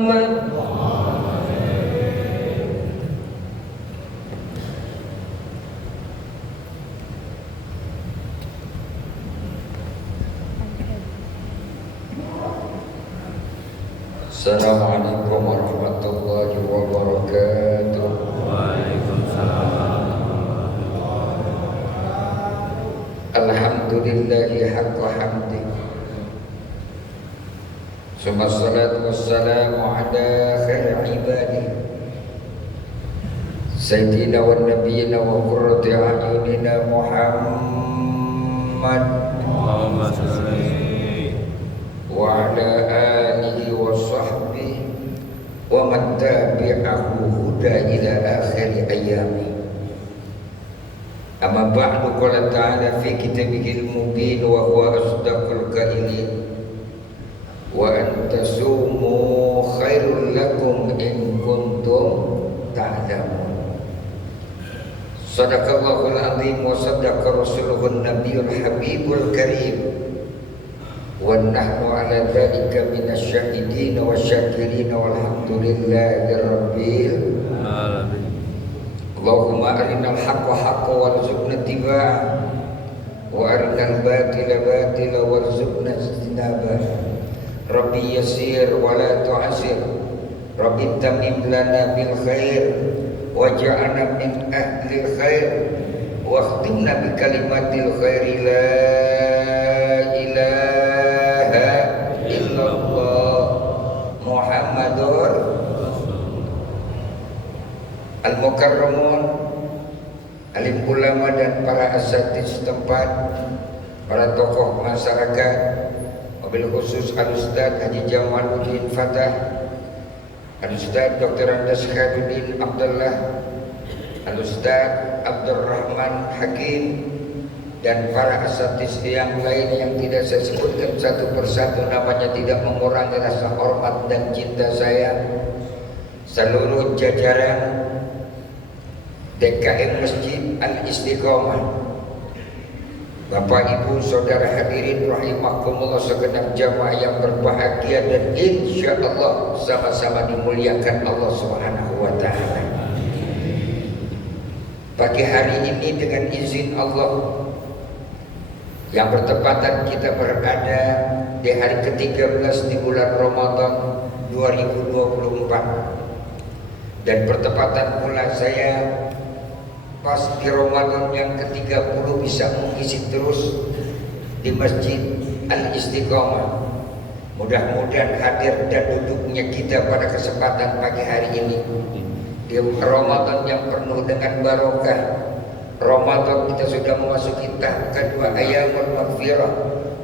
Assalamualaikum warahmatullahi wabarakatuh. Waalaikumsalam. Alhamdulillahi haqqa hamdi. Summa salatu wassalamu ala khairi ibadi Sayyidina wa nabiyina wa qurrati a'yunina Muhammad Allahumma sholli wa ala alihi wa sahbihi wa man tabi'ahu huda ila akhir ayyami. Amma ba'du, qala ta'ala fi kitabihil mubin wa huwa asdaqul qailin wa antasumu khairul lakum in kuntum ta'lamun. Sadaqallahul azim wa sadaqa rasuluhun nabiyul habibul karim wa nahnu ala dhalika minasyahidin wa syakirin walhamdulillahi rabbil alamin. Allahumma arinal haqqa haqqa warzuqna ittiba'ah wa arinal batila batila warzuqna ijtinabah. Rabbi yassir wa la tu'assir, Rabbi tamim lana bil khair waj'alna min ahli khair wa khtimna bi kalimatil khairi la ilaha illallah Muhammadur al-mukarramun, alim ulama dan para asatidz setempat, para tokoh masyarakat, wabil khusus Al-Ustaz Haji Jamaluddin Fatah, Al-Ustaz Dr. Andes Khairuddin Abdullah, Al-Ustaz Abdurrahman Hakim, dan para asatidz yang lain yang tidak saya sebutkan satu persatu namanya, tidak mengurangi rasa hormat dan cinta saya. Seluruh jajaran DKM Masjid Al-Istiqomah, Bapak Ibu Saudara hadirin rahimakumullah segenap jamaah yang berbahagia dan insya Allah sama-sama dimuliakan Allah Subhanahu wa ta'ala. Pagi hari ini dengan izin Allah yang bertepatan kita berada di hari ke-13 di bulan Ramadan 2024, dan bertepatan pula saya pas di Ramadan yang ke-30 bisa mengisi terus di Masjid Al-Istiqomah. Mudah-mudahan hadir dan duduknya kita pada kesempatan pagi hari ini di Ramadan yang penuh dengan barokah. Ramadan kita sudah memasuki tahap kedua, Ayyamul Maghfirah.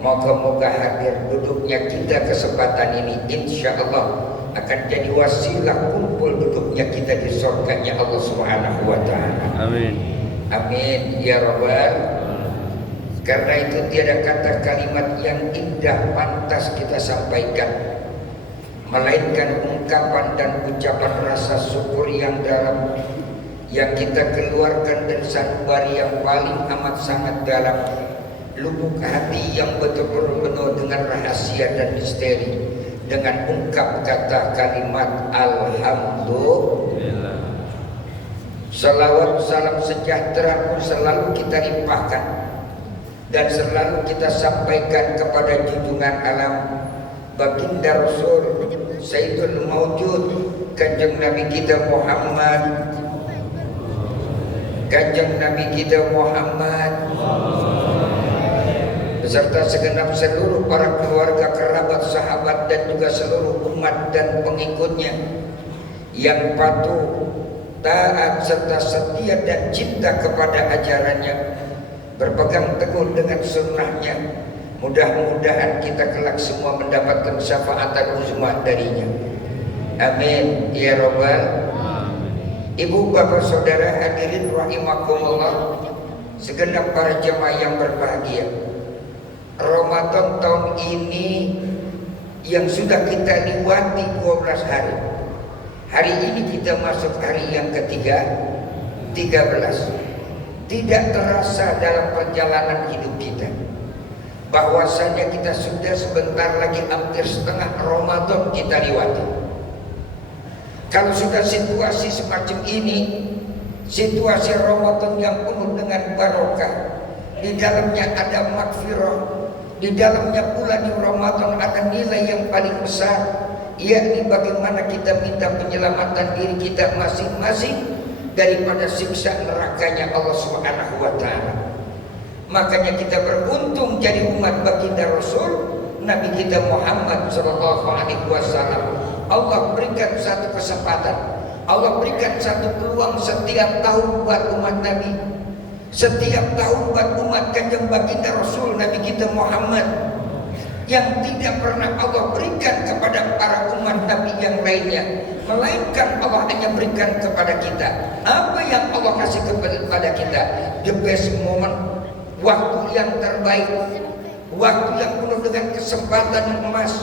Moga-moga hadir duduknya kita kesempatan ini insya Allah akan jadi wasilah kumpul duduknya kita di surganya Allah Subhanahu wa ta'ala. Amin. Amin ya rabbal. Karena itu tiada kata kalimat yang indah pantas kita sampaikan, melainkan ungkapan dan ucapan rasa syukur yang dalam yang kita keluarkan dan sanubari yang paling amat sangat dalam, lubuk hati yang betul-betul penuh dengan rahasia dan misteri, dengan ungkap kata kalimat Alhamdulillah. Salawat salam sejahtera pun selalu kita limpahkan dan selalu kita sampaikan kepada junjungan alam baginda Rasul Sayyidul Mawjud, Kanjeng Nabi kita Muhammad, Kanjeng Nabi kita Muhammad beserta segenap seluruh para keluarga, kerabat, sahabat, dan juga seluruh umat dan pengikutnya yang patuh, taat, serta setia dan cinta kepada ajarannya, berpegang teguh dengan sunnahnya. Mudah-mudahan kita kelak semua mendapatkan syafaatan uzma darinya. Amin ya rabbal. Ibu bapak saudara hadirin rahimakumullah, segenap para jemaah yang berbahagia, Ramadan tahun ini yang sudah kita lewati 12 hari. Hari ini kita masuk hari yang ke-13. Tidak terasa dalam perjalanan hidup kita bahwasanya kita sudah sebentar lagi hampir setengah Ramadan kita lewati. Kalau sudah situasi semacam ini, situasi Ramadan yang penuh dengan barokah, di dalamnya ada makfirah, di dalamnya pula di Ramadan ada nilai yang paling besar, yakni bagaimana kita minta penyelamatan diri kita masing-masing daripada siksa nerakanya Allah Subhanahu wa taala. Makanya kita beruntung jadi umat baginda Rasul Nabi kita Muhammad sallallahu alaihi wasallam. Allah berikan satu kesempatan, Allah berikan satu peluang setiap tahun buat umat Nabi. Setiap tahun buat umat kanjeng baginda Rasul Nabi kita Muhammad, yang tidak pernah Allah berikan kepada para umat Nabi yang lainnya, melainkan Allah hanya berikan kepada kita. Apa yang Allah kasih kepada kita? The best moment, waktu yang terbaik, waktu yang penuh dengan kesempatan emas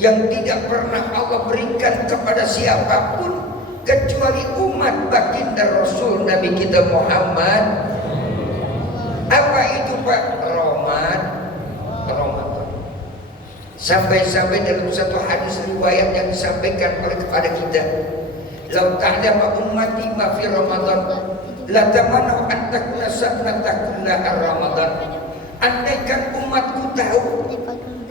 yang tidak pernah Allah berikan kepada siapapun kecuali umat baginda Rasul Nabi kita Muhammad. Apa itu Pak? Ramadan. Sampai-sampai dalam satu hadis riwayat yang disampaikan oleh kepada kita, "Lau ta'lama ummati ma fi Ramadan, la tamannau an takuna sanatan kullaha Ramadan." Andaikan umatku tahu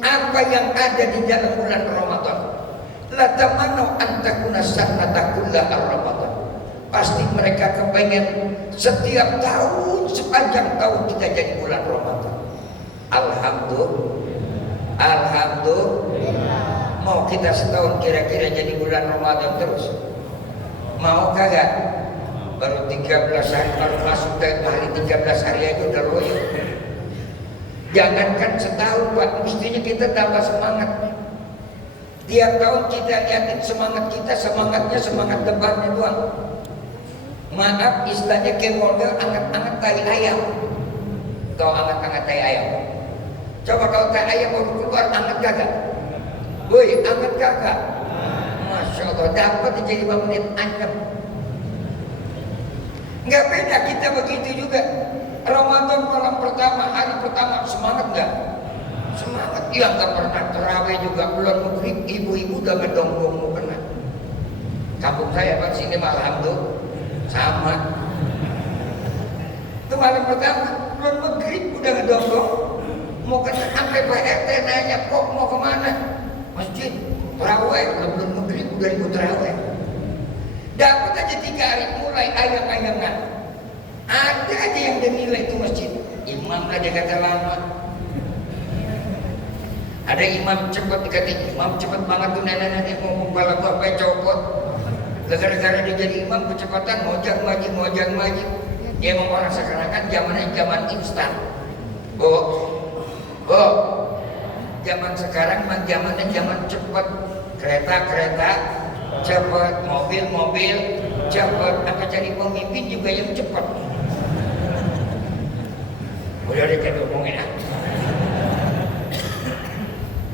apa yang ada di dalam bulan Ramadan, la tamannau an takuna sanatan kullaha Ramadan. Pasti mereka kepengen setiap tahun, sepanjang tahun kita jadi bulan Ramadan. Alhamdulillah. Mau kita setahun kira-kira jadi bulan Ramadan terus? Mau kagak? Baru 13 hari, baru masuk ke hari 13 hari aja udah loyo. Jangankan setahun Pak, mestinya kita tambah semangat. Tiap tahun kita lihatin semangat kita, semangatnya semangat depannya doang. Maaf istilahnya kayak model anget-anget tai ayam. Kau anget-anget tai ayam. Coba kalau tai ayam mau keluar anget kagak? Woi, anget kagak? Masya Allah, dapat jadi 5 menit anyep. Nggak beda kita begitu juga. Ramadan malam pertama, hari pertama semangat nggak? Semangat. Yang nggak pernah terawih juga bulan maghrib, ibu-ibu udah ngedonggong mau kena. Kampung saya Pak sini malam tuh sama. Itu malam pertama, bulan maghrib udah ngedonggong mau kena. Sampai Pak RT nanya, kok mau kemana? Masjid. Terawih, belum maghrib udah ikut terawih. Dapat aja 3 hari mulai ayam-ayaman. Ada aja yang dinilai itu masjid. Imam aja kata lama. Ada imam cepat, dikata imam cepat banget tuh nenek-nenek mau kepala gua sampai copot. Gara-gara dia jadi imam kecepatan mojang maji. Dia mau orang sekarang zaman instan. Zaman sekarang mah zaman cepat. Kereta cepat, mobil cepat. Apa cari pemimpin juga yang cepat. Udah kita ngomongin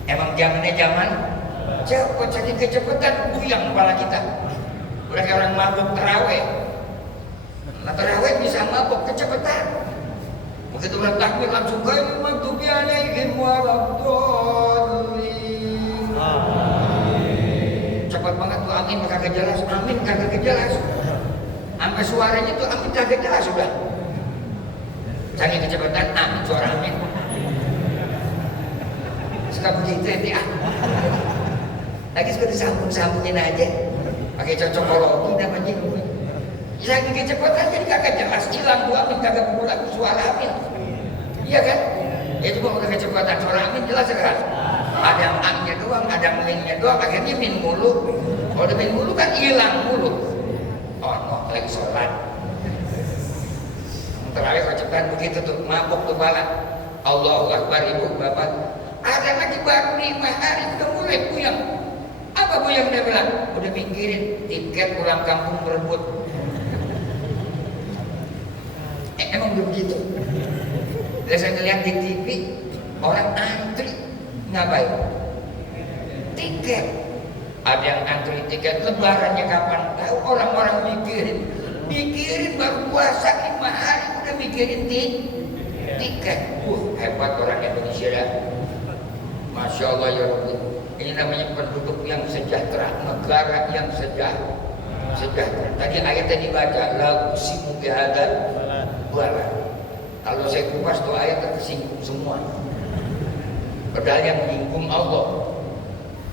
Emang zamannya zaman cepat, jadi kecepatan buyang kepala kita. Udah kayak orang mabuk terawih. Nah terawih bisa mabuk kecepatan. Begitu udah takbir langsung gaya maktubi alaihim waladhdallin. Cepat banget tuh amin kagak jelas, amin kagak jelas. Sampai suaranya tuh amin kagak jelas sudah. Saking kecepatan amin suara amin. Suka begitu ya. Lagi suka disambung-sambungin aja. Pakai cocokologi namanya. Saking kecepatan jadi kagak jelas, hilang tuh amin kagak pulang suara amin. Iya kan? Ya cuma udah kecepatan suara amin jelas kan? Ada yang angnya doang, ada yang minnya doang, akhirnya min mulu. Kalau udah min mulu kan hilang mulu. Oh no, lagi sholat. Terawih kecepatan begitu tuh, mabuk tuh bala. Allahu Akbar ibu bapak. Ada lagi baru 5 hari udah mulai puyang. Apa puyang dia bilang? Udah mikirin tiket pulang kampung berebut. Emang begitu. Saya ngeliat di TV orang antri ngapain? Tiket. Ada yang antri tiket lebarannya kapan? Tahu orang-orang mikirin baru puasa 5 hari udah mikirin tiket. Hebat orang Indonesia dah. Masya Allah ya Rabbi. Ini namanya penduduk yang sejahtera, negara yang sejahtera. Tadi ayatnya dibaca, la uqsimu bihadzal balad. Kalau saya kupas tuh ayat tersinggung semua. Padahal yang menyinggung Allah.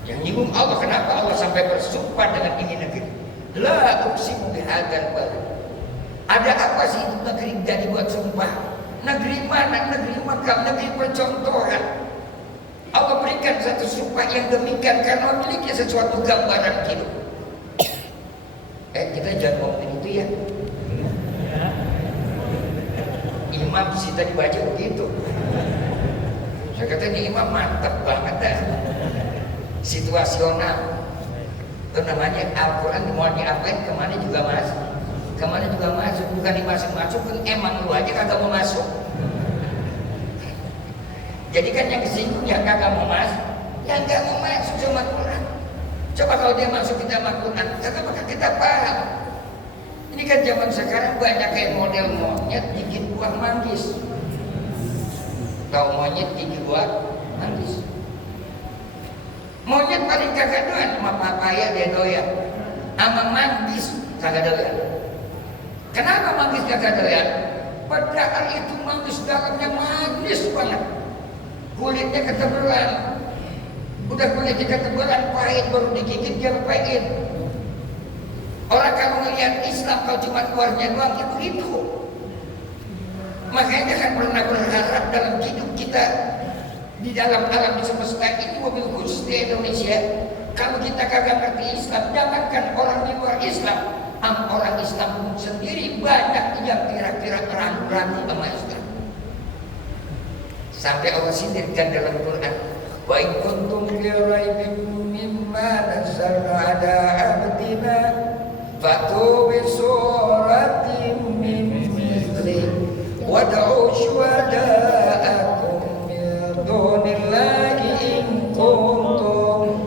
Yang menyinggung Allah, kenapa Allah sampai bersumpah dengan ini negeri? La uqsimu bihadzal balad. Ada apa sih itu negeri jadi buat sumpah? Negeri mana? Negeri Makkah, negeri percontohan. Allah berikan satu sumpah yang demikian karena memiliki sesuatu gambaran hidup. Kita jangan ngomongin itu ya. Imam sih tadi baca begitu. Saya kata ini imam mantap banget dah. Situasional. Itu namanya Al-Quran mau diapain kemana juga masuk. Kemana juga masuk, bukan dimasuk-masuk, emang lu aja kagak mau masuk. Jadi kan yang kesinggung ya kagak mau masuk, yang gak mau masuk sama Quran. Coba kalau dia masuk kita sama Quran, kagak bakal kita paham. Ini kan zaman sekarang banyak kayak model monyet bikin buah manggis. Tahu monyet bikin buah manggis? Monyet paling kagak doyan sama papaya dia doyan, sama manggis kagak doyan. Kenapa manggis kagak doyan? Padahal itu manggis dalamnya manis banget. Kulitnya ketebalan. Udah kulitnya ketebalan, pahit, baru digigit dia pahit. Orang kalau melihat Islam kalau cuma luarnya doang itu begitu. Makanya jangan pernah berharap dalam hidup kita di dalam alam semesta ini, mobil khusus di Indonesia, kalau kita kagak ngerti Islam, jangankan orang di luar Islam, orang Islam pun sendiri banyak yang kira-kira ragu-ragu sama Islam. Sampai Allah sindirkan dalam Quran, wa in kuntum fi raibin mimma nazzalna ala abdina fa'tu bi suratin min mithli wad'u syuhada'akum min dunillahi in kuntum.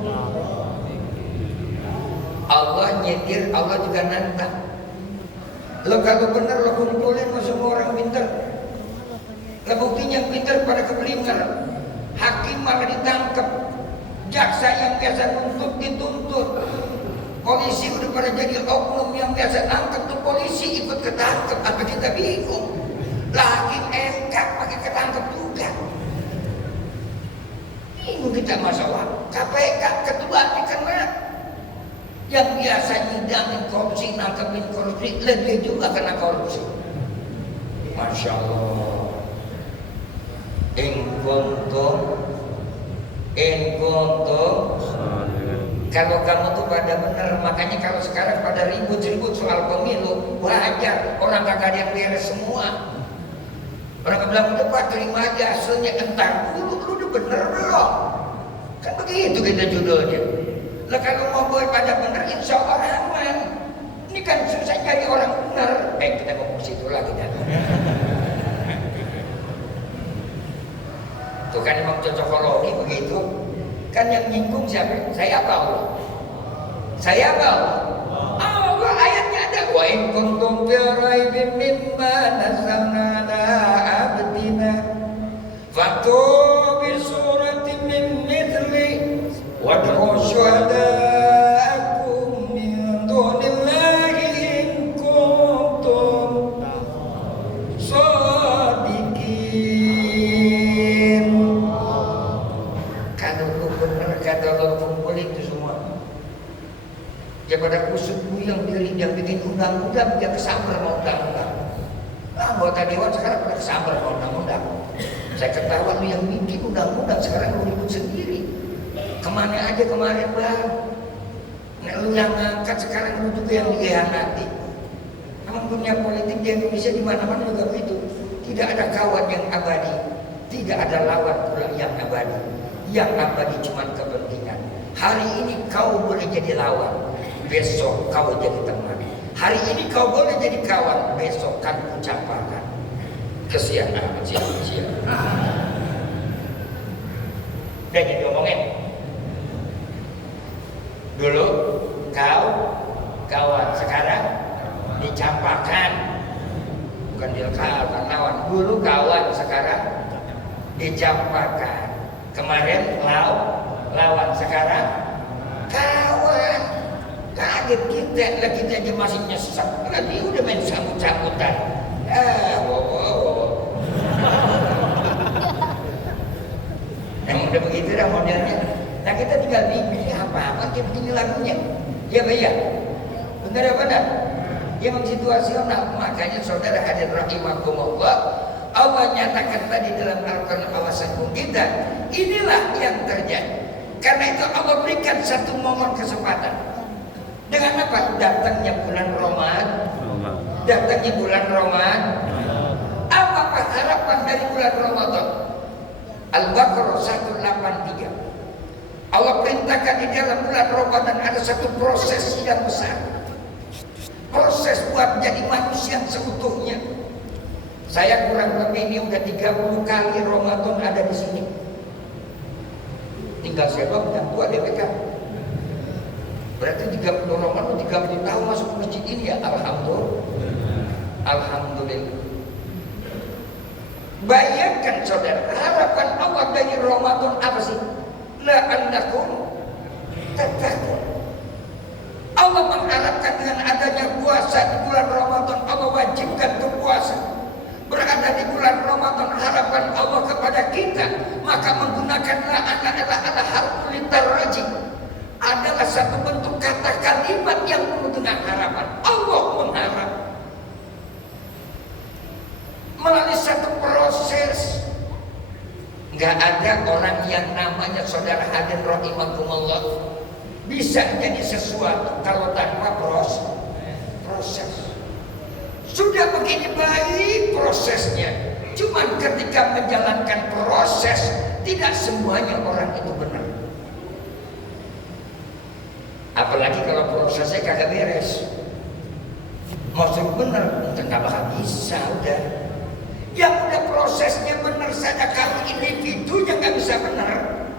Allah nyetir, Allah juga nantang. Lo kalau benar lo kumpulin semua orang pintar. Buktinya pintar pada keblinger. Hakim malah ditangkap. Jaksa yang biasa nuntut dituntut. Polisi udah pada jadi oknum yang biasa nangkep tuh polisi ikut ketangkep. Apa kita bingung? Lah hakim MK pakai ketangkep juga. Ini kita masalah. KPK ketua dikena. Yang biasa nyidangin korupsi, nangkepin korupsi, lebih juga kena korupsi. Masya Allah. In kuntum kalau kamu tuh pada benar, makanya kalau sekarang pada ribut-ribut soal pemilu wajar, orang kagak ada yang beres semua. Orang bilang udah Pak terima aja hasilnya, entar dulu udah bener belum, kan begitu kita judulnya. Lah kalau mau buat pada bener insya Allah aman. Ini kan susah cari orang benar. Kita ngomong situ lagi dah. Tuh kan emang cocokologi begitu. Kan yang nyinggung siapa? Saya apa Allah? Saya apa Allah? Allah ayatnya ada. Wa in kuntum fi raibin mimma nazzalna ala abdina fatu bi suratin min mithli wad'u syuhada'akum min dunillahi in kuntum kalau kumpulin itu semua ya pada kusut yang diri yang bikin undang-undang dia kesambar mau undang-undang. Anggota dewan sekarang pada kesambar mau undang-undang. Saya ketawa lu yang bikin undang-undang sekarang lu ribut sendiri. Kemana aja kemarin bang? Nah, lu yang ngangkat sekarang lu juga yang dikhianati. Emang dunia politik di Indonesia di mana-mana juga begitu. Tidak ada kawan yang abadi, tidak ada lawan pula yang abadi. Yang abadi cuma kepentingan. Hari ini kau boleh jadi lawan, besok kau jadi teman. Hari ini kau boleh jadi kawan, besok kan ucapakan. Kesian amat sia-sia. Udah jadi ngomongin. Dulu kau kawan, sekarang dicampakan. Bukan dilkawan, lawan. Dulu kawan, sekarang dicampakan. Kemarin lawan, sekarang kawan. Kaget kita, lah kita aja masih nyesek. Dia udah main sambut-sambutan. Emang udah begitu dah modelnya. Nah kita tinggal ini apa-apa kita begini lagunya. Ya Pak ya? Benar apa enggak? Ya memang situasional. Makanya saudara hadirin rahimakumullah, Allah nyatakan tadi dalam Al-Quran awasanku kita, inilah yang terjadi. Karena itu Allah berikan satu momen kesempatan. Dengan apa? Datangnya bulan Ramadan. Datangnya bulan Ramadan. Apa harapan dari bulan Ramadan? Al-Baqarah 183. Allah perintahkan di dalam bulan Ramadan ada satu proses yang besar. Proses buat menjadi manusia yang seutuhnya. Saya kurang lebih ini udah 30 kali Ramadan ada di sini. Tinggal saya bilang tua DPK. Berarti 30 Ramadan 30 tahun masuk ke masjid ini ya. Alhamdulillah. Bayangkan saudara, harapan Allah dari Ramadan apa sih? La'annakum tattaqun. Allah mengharapkan dengan adanya puasa di bulan Ramadan, Allah wajibkan berpuasa. Berada di bulan Ramadan, harapan Allah kepada kita, maka menggunakan la'anah adalah harful litarajim. Adalah satu bentuk kata kalimat yang penuh dengan harapan. Allah mengharap melalui satu proses. Nggak ada orang yang namanya saudara hadirin rahimakumullah bisa jadi sesuatu kalau tanpa proses. Sudah begini baik prosesnya, cuman ketika menjalankan proses tidak semuanya orang itu benar. Apalagi kalau prosesnya kagak beres, maksud benar, nggak bakal bisa udah. Yang udah prosesnya benar saja, kalau individunya nggak bisa benar,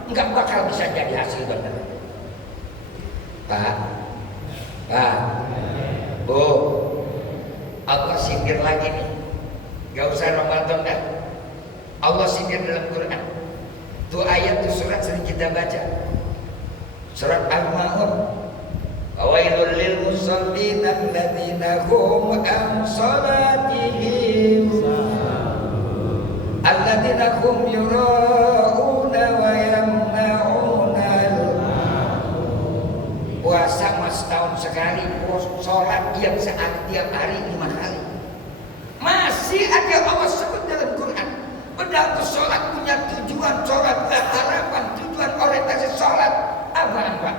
nggak bakal bisa jadi hasil benar. Pak, Bu, Allah sindir lagi nih, nggak usah Ramadan dah. Allah sindir dalam Quran. Tuh ayat tuh surat sering kita baca, surat Al-Ma'un. Wailul lil musallin alladzina hum an salatihim alladzina hum yura'una wa yamna'una. Puasa mas tahun sekali, sholat tiap hari 5 kali. Masih ada Allah sebut dalam Quran. Padahal sholat punya tujuan, sholat harapan, tujuan orientasi sholat apaan Pak?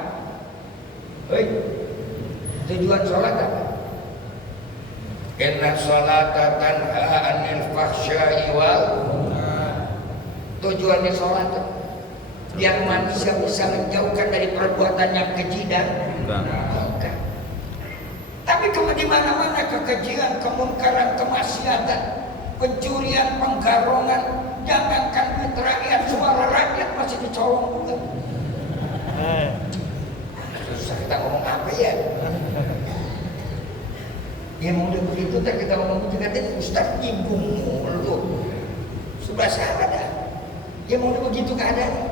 Tujuan sholat apa? Inna sholata tanha anil fahsya'i wal munkar. Tujuannya sholat biar manusia bisa menjauhkan dari perbuatan yang keji dan mungkar. Tapi di mana-mana kekejian, kemungkaran, kemaksiatan, pencurian, penggarongan, jangankan duit rakyat, suara rakyat masih dicolong juga. Susah kita ngomong apa ya? Ya mau udah begitu ntar kita ngomong juga tadi Ustaz nyinggung mulu. Sudah salah dah. Ya mau udah begitu keadaan.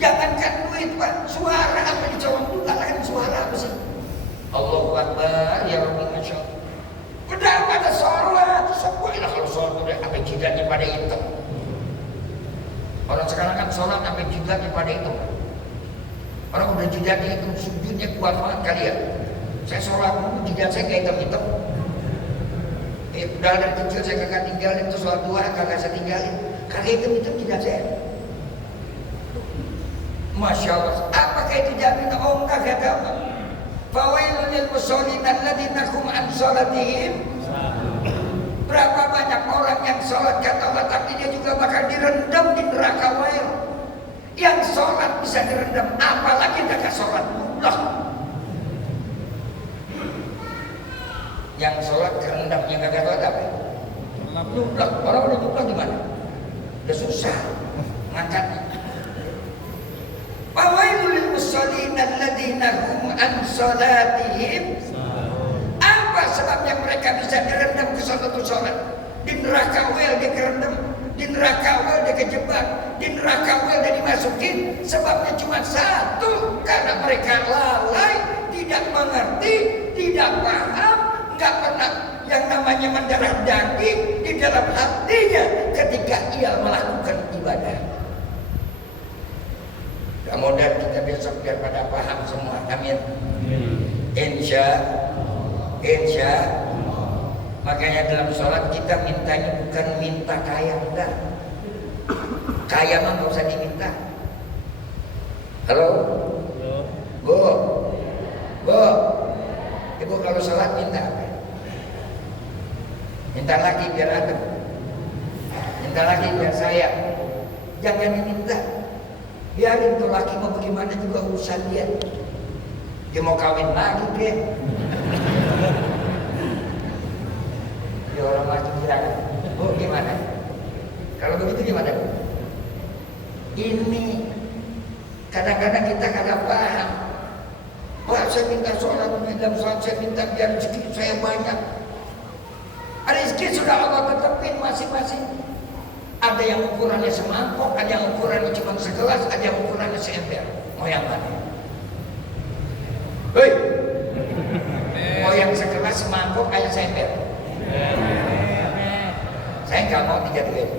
Jangankan duit Pak, suara apa dicolong juga kan suara apa sih? Allahu Akbar ya Rabbi Masya Allah. Udah pada sholat, semuanya kalau sholat udah sampai jidatnya pada hitam. Orang sekarang kan sholat sampai jidatnya pada hitam. Orang udah jidatnya itu sujudnya kuat banget kali ya. Saya sholat dulu jidat saya kayak hitam-hitam. Udah dari kecil saya kagak tinggalin tuh sholat duha kagak saya tinggalin. Kagak hitam-hitam jidat saya. Masya Allah. Apakah itu jaminan? Oh enggak tahu. Fawailul lil musallin alladzina hum an salatihim. Berapa banyak orang yang sholat kata Allah tapi dia juga bakal direndam di neraka wail. Yang sholat bisa direndam, apalagi tidak sholat mutlak. Yang sholat direndam, yang gak sholat apa? Mutlak. Orang udah mutlak gimana? Udah susah ngangkatnya. Wawailul lil musallin alladzina hum an salatihim. Apa sebabnya mereka bisa direndam ke suatu sholat? Di neraka wail dia direndam. di neraka udah kejebak, di neraka udah dimasukin. Sebabnya cuma satu, karena mereka lalai, tidak mengerti, tidak paham, nggak pernah yang namanya mendarah daging di dalam hatinya ketika ia melakukan ibadah. Mudah-mudahan kita besok biar pada paham semua. Amin. Insya makanya dalam sholat kita mintanya bukan minta kaya, enggak. Kaya mah nggak usah diminta. Halo, Bu, Ibu kalau sholat minta apa? Minta lagi biar adem, minta lagi biar sayang. Jangan diminta. Biarin tuh laki mau bagaimana juga urusan dia. Dia mau kawin lagi deh. Dia orang lagi bilang, Bu gimana? Kalau begitu gimana, Bu? Ini kadang-kadang kita kagak paham. Wah, saya minta sholat, dalam sholat saya minta biar rezeki saya banyak. Rezeki sudah Allah tetapin masing-masing. Ada yang ukurannya semangkok, ada yang ukurannya cuma segelas, ada yang ukurannya seember. Mau yang mana? Hei, mau yang segelas semangkok, kayak seember? Saya nggak mau 3 duit.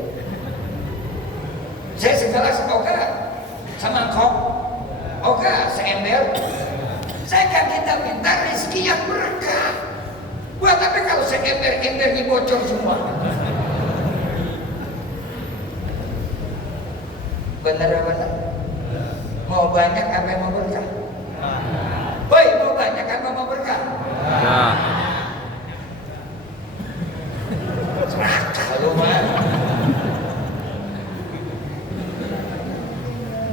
Saya segelas, oke, semangkok, oke, seember. Saya kan kita minta rezeki yang berkah. Buat apa kalau seember-embernya bocor semua? Bener-bener mau banyak apa mau berkah? Woi, mau banyak apa mau berkah? Serakah lu mah.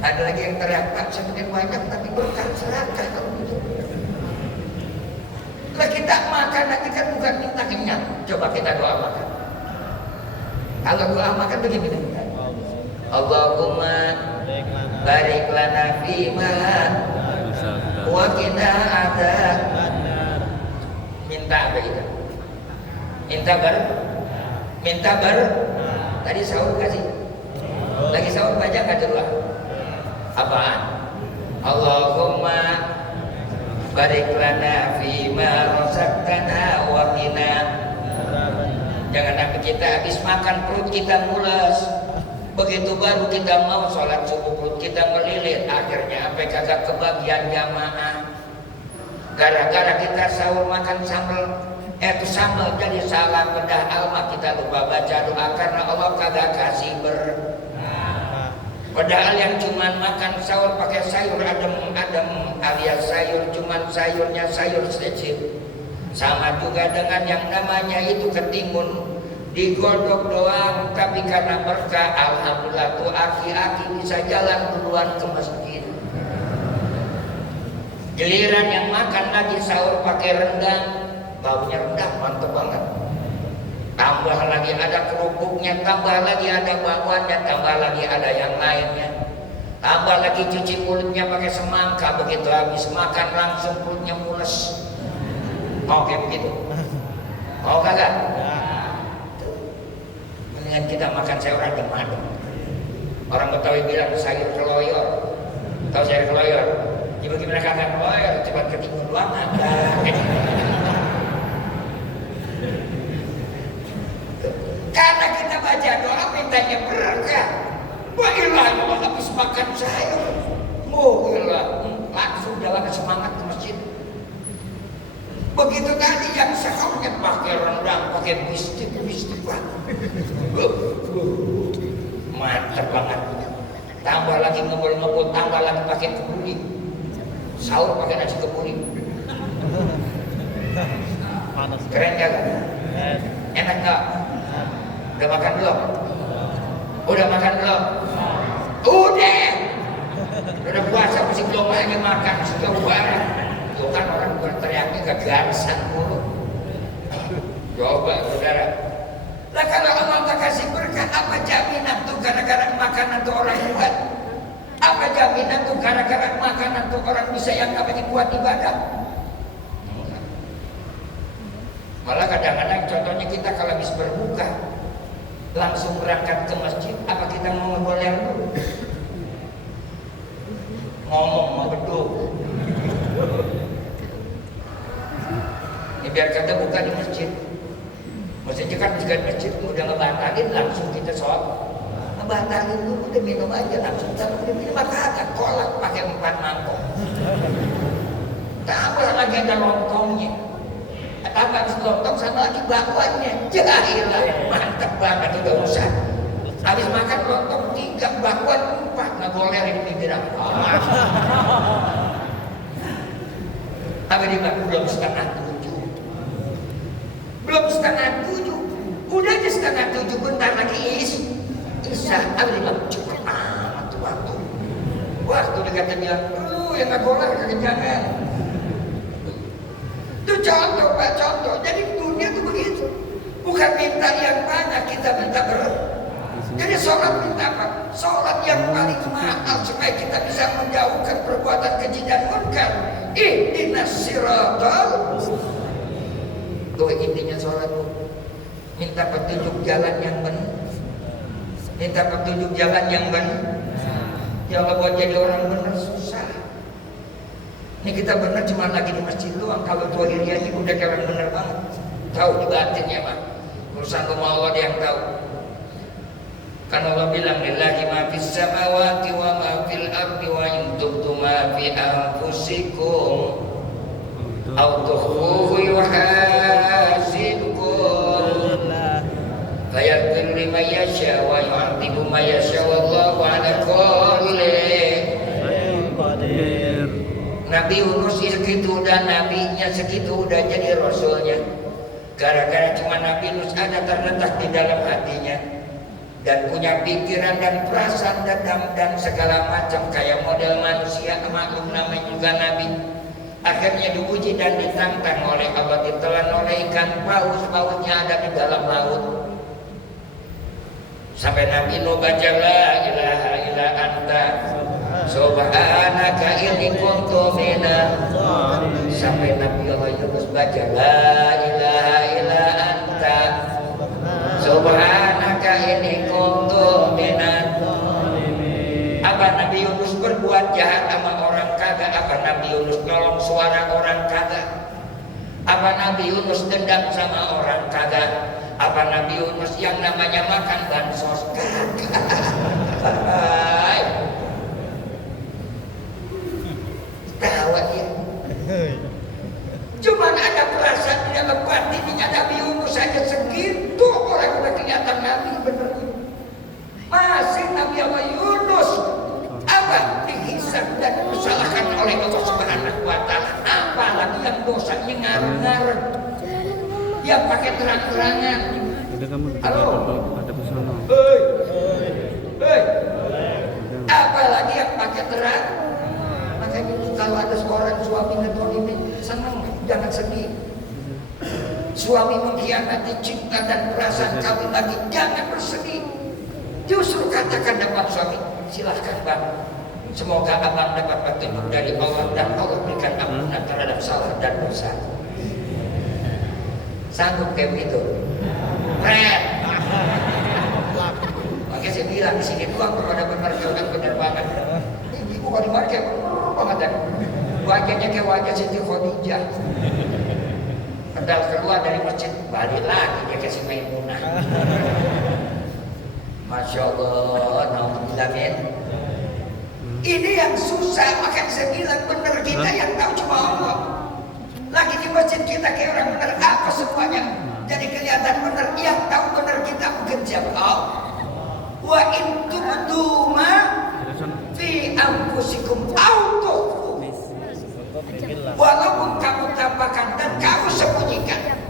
Ada lagi yang teriak, Pak, semakin banyak tapi berkah. Serakah kalau gitu. Kalau kita makan nanti kan bukan minta kenyang. Coba kita doa makan. Kalau doa makan begini. Allahumma barik lana fima wa qina adzabannar. Minta apa itu? Minta ber. Tadi sahur kasih. Lagi sahur baca enggak doa? Apaan? Allahumma barik lana fima razaqtana wa qina. Jangan sampai kita habis makan perut kita mules. Begitu baru kita mau sholat subuh perut kita melilit, akhirnya sampai kagak kebagian jamaah. Gara-gara kita sahur makan sambal, sambal jadi salah bedah alma, kita lupa baca doa karena Allah kagak kasih berkah. Padahal yang cuman makan sahur pakai sayur adem-adem alias sayur cuman sayurnya sayur secip. Sama juga dengan yang namanya itu ketimun. Digodok doang, tapi karena berkah, alhamdulillah tuh aki-aki bisa jalan duluan ke masjid. Giliran yang makan lagi sahur pakai rendang, baunya rendang mantep banget. Tambah lagi ada kerupuknya, tambah lagi ada bakwannya, tambah lagi ada yang lainnya. Tambah lagi cuci mulutnya pakai semangka, begitu habis makan langsung perutnya mules. Mau kayak begitu? Mau kagak? Dengan kita makan sayur adem-adem. Orang Betawi bilang sayur keloyor. Tahu sayur keloyor? Ya bagaimana kagak keloyor? Cepat ketimbun doang ada. Karena kita baca doa mintanya berkah. Wah ilah, habis makan sayur. Oh ilah, langsung jalan semangat ke masjid. Begitu tadi yang sahurnya pakai rendang, pakai bistik Pak. Mantap banget. Tambah lagi ngebul-ngebul, tambah lagi pakai kebuli. Sahur pakai nasi kebuli. Keren gak? Enak gak? Udah makan belum? Udah makan belum? Udah! Udah puasa masih belum lagi makan, sudah barang. Itu kan orang berteriaknya kegarisan mulu. Coba saudara. Lah kalau Allah tak kasih berkah, apa jaminan tuh gara-gara makanan tuh orang buat? Apa jaminan tuh gara-gara makanan tuh orang bisa yang namanya buat ibadah? Malah kadang-kadang contohnya kita kalau habis berbuka, langsung berangkat ke masjid, apa kita mau ngegoler dulu? Ngomong mau beduk. Ini biar kata buka di masjid. Maksudnya kan di masjid udah ngebatalin, langsung kita sholat. Ngebatalin dulu, udah minum aja langsung. Udah minum apa? Kolak pakai 4 mangkok. Tambah lagi ada lontongnya. Tambah habis lontong sama lagi bakwannya. Jahilah, mantep banget udah usah. Habis makan lontong 3, bakwan 4, ngegolerin pinggiran. Tapi dia belum setengah 7. Belum setengah 7. Udah aja setengah 7, bentar lagi Isya. Tapi dia cukup amat waktu. Waktu dia bilang, lu yang ngegoler kekenjangan. Itu contoh Pak, contoh. Jadi dunia itu begitu. Bukan minta yang banyak, kita minta Jadi sholat minta apa? Sholat yang paling mahal supaya kita bisa menjauhkan perbuatan keji dan munkar. Ihdinas siratal. Itu intinya sholat. Minta petunjuk jalan yang benar. Minta petunjuk jalan yang benar. Ya Allah, buat jadi orang benar susah. Ini kita benar cuma lagi di masjid doang. Kalau tuahiriahnya udah kayak orang benar banget. Tahu di batinnya mah. Urusan sama Allah dia yang tahu. Kan Allah bilang lillahi ma fis samawati wa ma fil ardi wa in tubdu ma fi anfusikum aw tukhfuhu yuhasibkum fayaghfir liman yasha wa yu'adhibu man yasha wallahu ala kulli qadir. Nabi Yunus segitu dan nabinya segitu udah jadi rasulnya. Gara-gara cuma Nabi Yunus ada terletak di dalam hatinya dan punya pikiran dan perasaan dan segala macam kayak model manusia, maklum namanya juga Nabi. Akhirnya diuji dan ditantang oleh Allah, ditelan oleh ikan paus, pausnya ada di dalam laut. Sampai Nabi Nuh baca la ilaha illa anta subhanaka inni kuntu minadh. Sampai Nabi Allah Yunus baca la ilaha illa anta subhanaka inni kuntu minadh. Apa Nabi Yunus berbuat jahat sama orang kagak? Apa Nabi Yunus nolong suara orang kagak? Apa Nabi Yunus dendam sama orang kagak? Apa Nabi Yunus yang namanya makan bansos kagak? Tawa dia. Cuman ada perasaan di dalam batinnya Nabi Yunus saja segitu orang udah kelihatan Nabi bener. Masih Nabi Allah Yunus apa dihisab dan disalahkan oleh Allah Subhanahu wa Ta'ala. Apalagi yang dosanya ngarang-ngarang, yang pakai terang-terangan. Halo, apalagi yang pakai terang. Makanya kalau ada seorang suami ngedolimin, senang, jangan sedih. Suami mengkhianati cinta dan perasaan kawin lagi, jangan bersedih. Justru katakan dapat suami, silahkan bang. Semoga abang dapat petunjuk dari Allah dan Allah berikan ampunan terhadap salah dan dosa. Sanggup kayak begitu? Keren. Makanya saya bilang di sini doang kepada benar benar banget. Ini ibu kalau di market benar banget dan wajahnya kayak wajah Siti Khadijah. Pedal keluar dari masjid balik lagi dia kasih Maimunah. Masya Allah, nauzubillah. Ini yang susah, makanya saya bilang benar kita yang tahu cuma Allah. Lagi di masjid kita kayak orang benar apa semuanya. Jadi kelihatan benar, yang tahu benar kita bukan siapa Allah. Wa in tubdu ma fi anfusikum aw tukhfu. Walaupun kamu tampakkan dan kamu sembunyikan.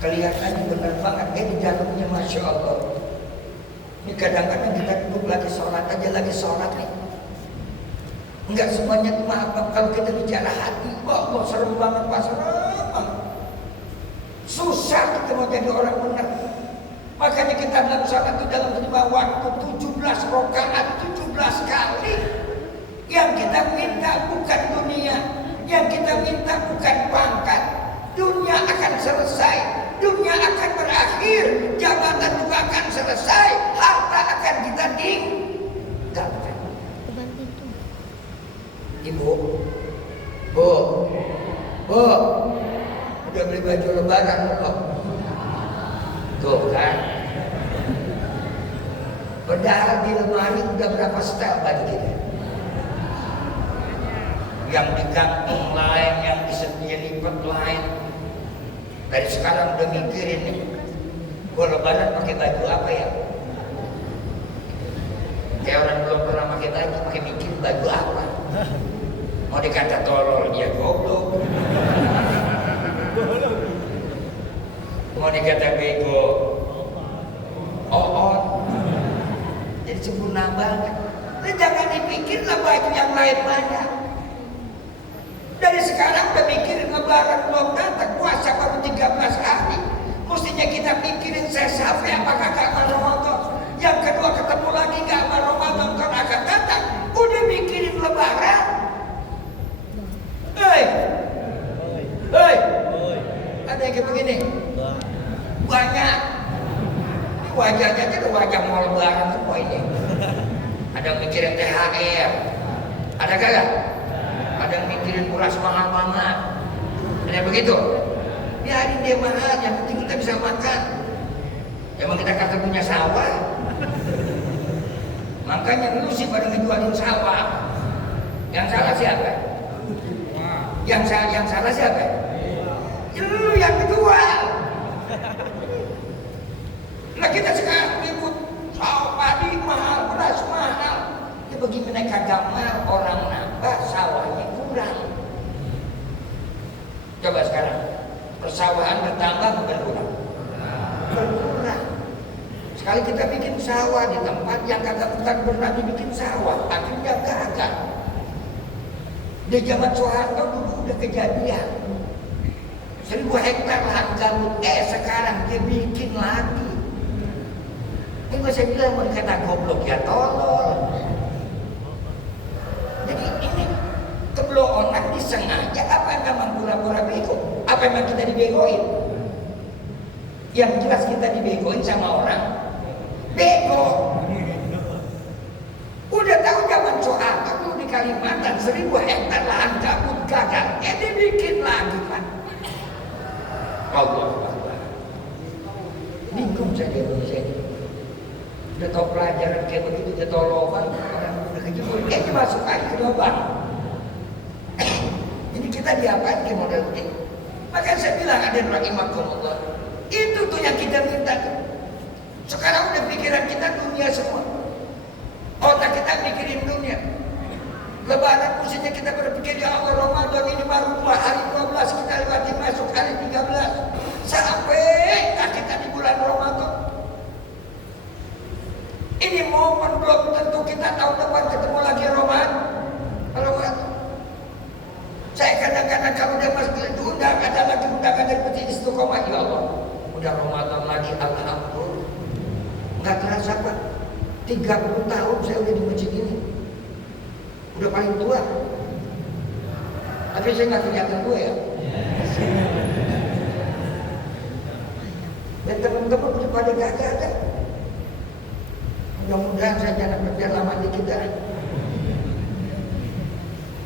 Kelihatannya benar banget, di dalamnya Masya Allah. Ini kadang-kadang kita duduk lagi sholat aja, lagi sholat nih. Enggak semuanya maaf, kalau kita bicara hati, Allah serem banget Pak, serem banget. Susah kita mau jadi orang benar. Makanya kita dalam sholat itu dalam 5 waktu 17 rakaat 17 kali. Yang kita minta bukan dunia, yang kita minta bukan pangkat, Dunia akan selesai, dunia akan berakhir, jabatan juga akan selesai, harta akan kita tinggalkan. Ibu, Bu, udah beli baju lebaran belum? Tuh kan. Padahal di lemari udah berapa setel baju kita? Yang digantung lain, yang diselipat lain. Dari sekarang udah mikirin nih, gua lebaran pakai baju apa ya? Kayak orang belum pernah pakai baju, pakai mikir baju apa? Mau dikata tolol, ya goblok. Mau dikata bego, on. Jadi sempurna banget. Nah, jangan dipikirlah baju yang lain banyak. Dari sekarang udah mikirin lebaran belum datang, puasa baru 13 hari. Mestinya kita mikirin saya sampai apakah gak sama Ramadan. Yang kedua ketemu lagi gak sama Ramadan kan akan datang. Udah mikirin lebaran. Hei, ada yang kayak begini? Banyak. Ini wajahnya aja udah wajah mau lebaran semua ini. Ada yang mikirin THR. Ada kagak? Ada yang mikirin beras mahal-mahal. Ada yang begitu? Biarin dia mahal, yang penting kita bisa makan. Emang kita kagak punya sawah. Makanya lu sih pada ngejualin sawah. Yang salah siapa? Yang salah siapa? Lu yang kejual. Nah kita sekarang ribut sawah padi mahal, beras mahal. Ya bagaimana kagak mahal orang nambah sawahnya kurang. Coba sekarang persawahan bertambah berkurang. Berkurang. Sekali kita bikin sawah di tempat yang kagak pernah dibikin sawah, akhirnya gagal. Di zaman Soeharto dulu udah kejadian 1000 hektar lahan gambut, sekarang dia bikin lagi. Ini gak saya bilang mau dikata goblok ya tolol. Jadi ini kebloongan disengaja apa memang pura-pura bego? Apa memang kita dibegoin? Yang jelas kita dibegoin sama orang bego. Udah tahu zaman Soeharto dulu di Kalimantan 1000 hektar lahan gambut gagal, dibikin lagi kan? Allah Akbar. Bingung saya di Indonesia ini. Udah tahu pelajaran kayak begitu, udah tahu lubang, orang udah kejebur, dia masuk aja ke lubang. Jadi kita diapain ke model ini? Makanya saya bilang ada rahimakumullah. Itu tuh yang kita minta tuh. Sekarang udah pikiran kita dunia semua. Otak kita mikirin dunia. Lebaran mestinya kita berpikir, ya Allah Ramadan ini baru hari 12 kita lewati masuk hari 13. Sampai kita di bulan Ramadan. Ini momen belum tentu kita tahun depan ketemu lagi Ramadan. Saya kadang-kadang kalau dia masuk diundang, ada lagi undangan dari Masjid Istiqomah, ya Allah, udah Ramadan lagi, alhamdulillah. Enggak terasa Pak, 30 tahun saya udah di masjid ini. Udah paling tua. Tapi saya nggak kelihatan tua ya. Dan teman-teman udah pada gak ada. Mudah-mudahan saya jangan kerja lama di kita.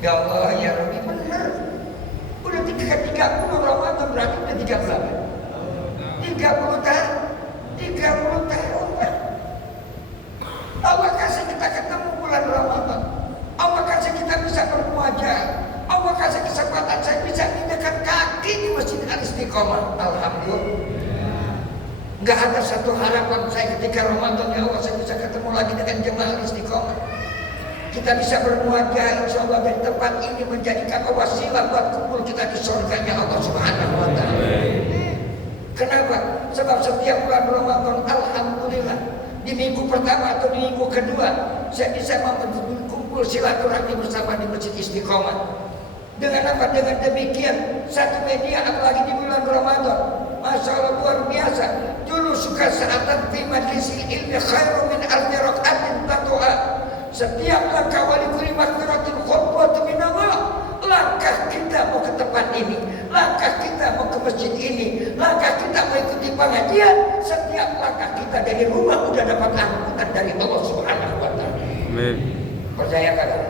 Ya Allah ya Rabbi, benar. Udah 30 Ramadan berarti udah 30 tahun. 30 tahun Pak. Allah kasih kita ketemu bulan Ramadan. Allah kasih kita bisa bermuajah. Allah kasih kesempatan saya bisa pindahkan kaki di Masjid Al-Istiqomah. Alhamdulillah. Gak ada satu harapan saya ketika Ramadan, ya Allah saya bisa ketemu lagi dengan jemaah Istiqomah. Kita bisa bermuajah insya Allah dari tempat ini menjadikan wasilah buat kumpul kita di surganya Allah Subhanahu wa Ta'ala. Kenapa? Sebab setiap bulan Ramadan alhamdulillah di minggu pertama atau di minggu kedua saya bisa kumpul silaturahmi bersama di Masjid Istiqomah. Dengan apa? Dengan demikian satu media apalagi di bulan Ramadan, masya Allah luar biasa. Dulu suka saatan fi majlisil ilmi khairu min alfi rak'atin tatu'a. Setiap langkah wali kulli maghfiratin khutbah min Allah. Langkah kita mau ke tempat ini, langkah kita mau ke masjid ini, langkah kita mengikuti pengajian, setiap langkah kita dari rumah udah dapat ampunan dari Allah Subhanahu wa Ta'ala. Amin. Percaya kagak?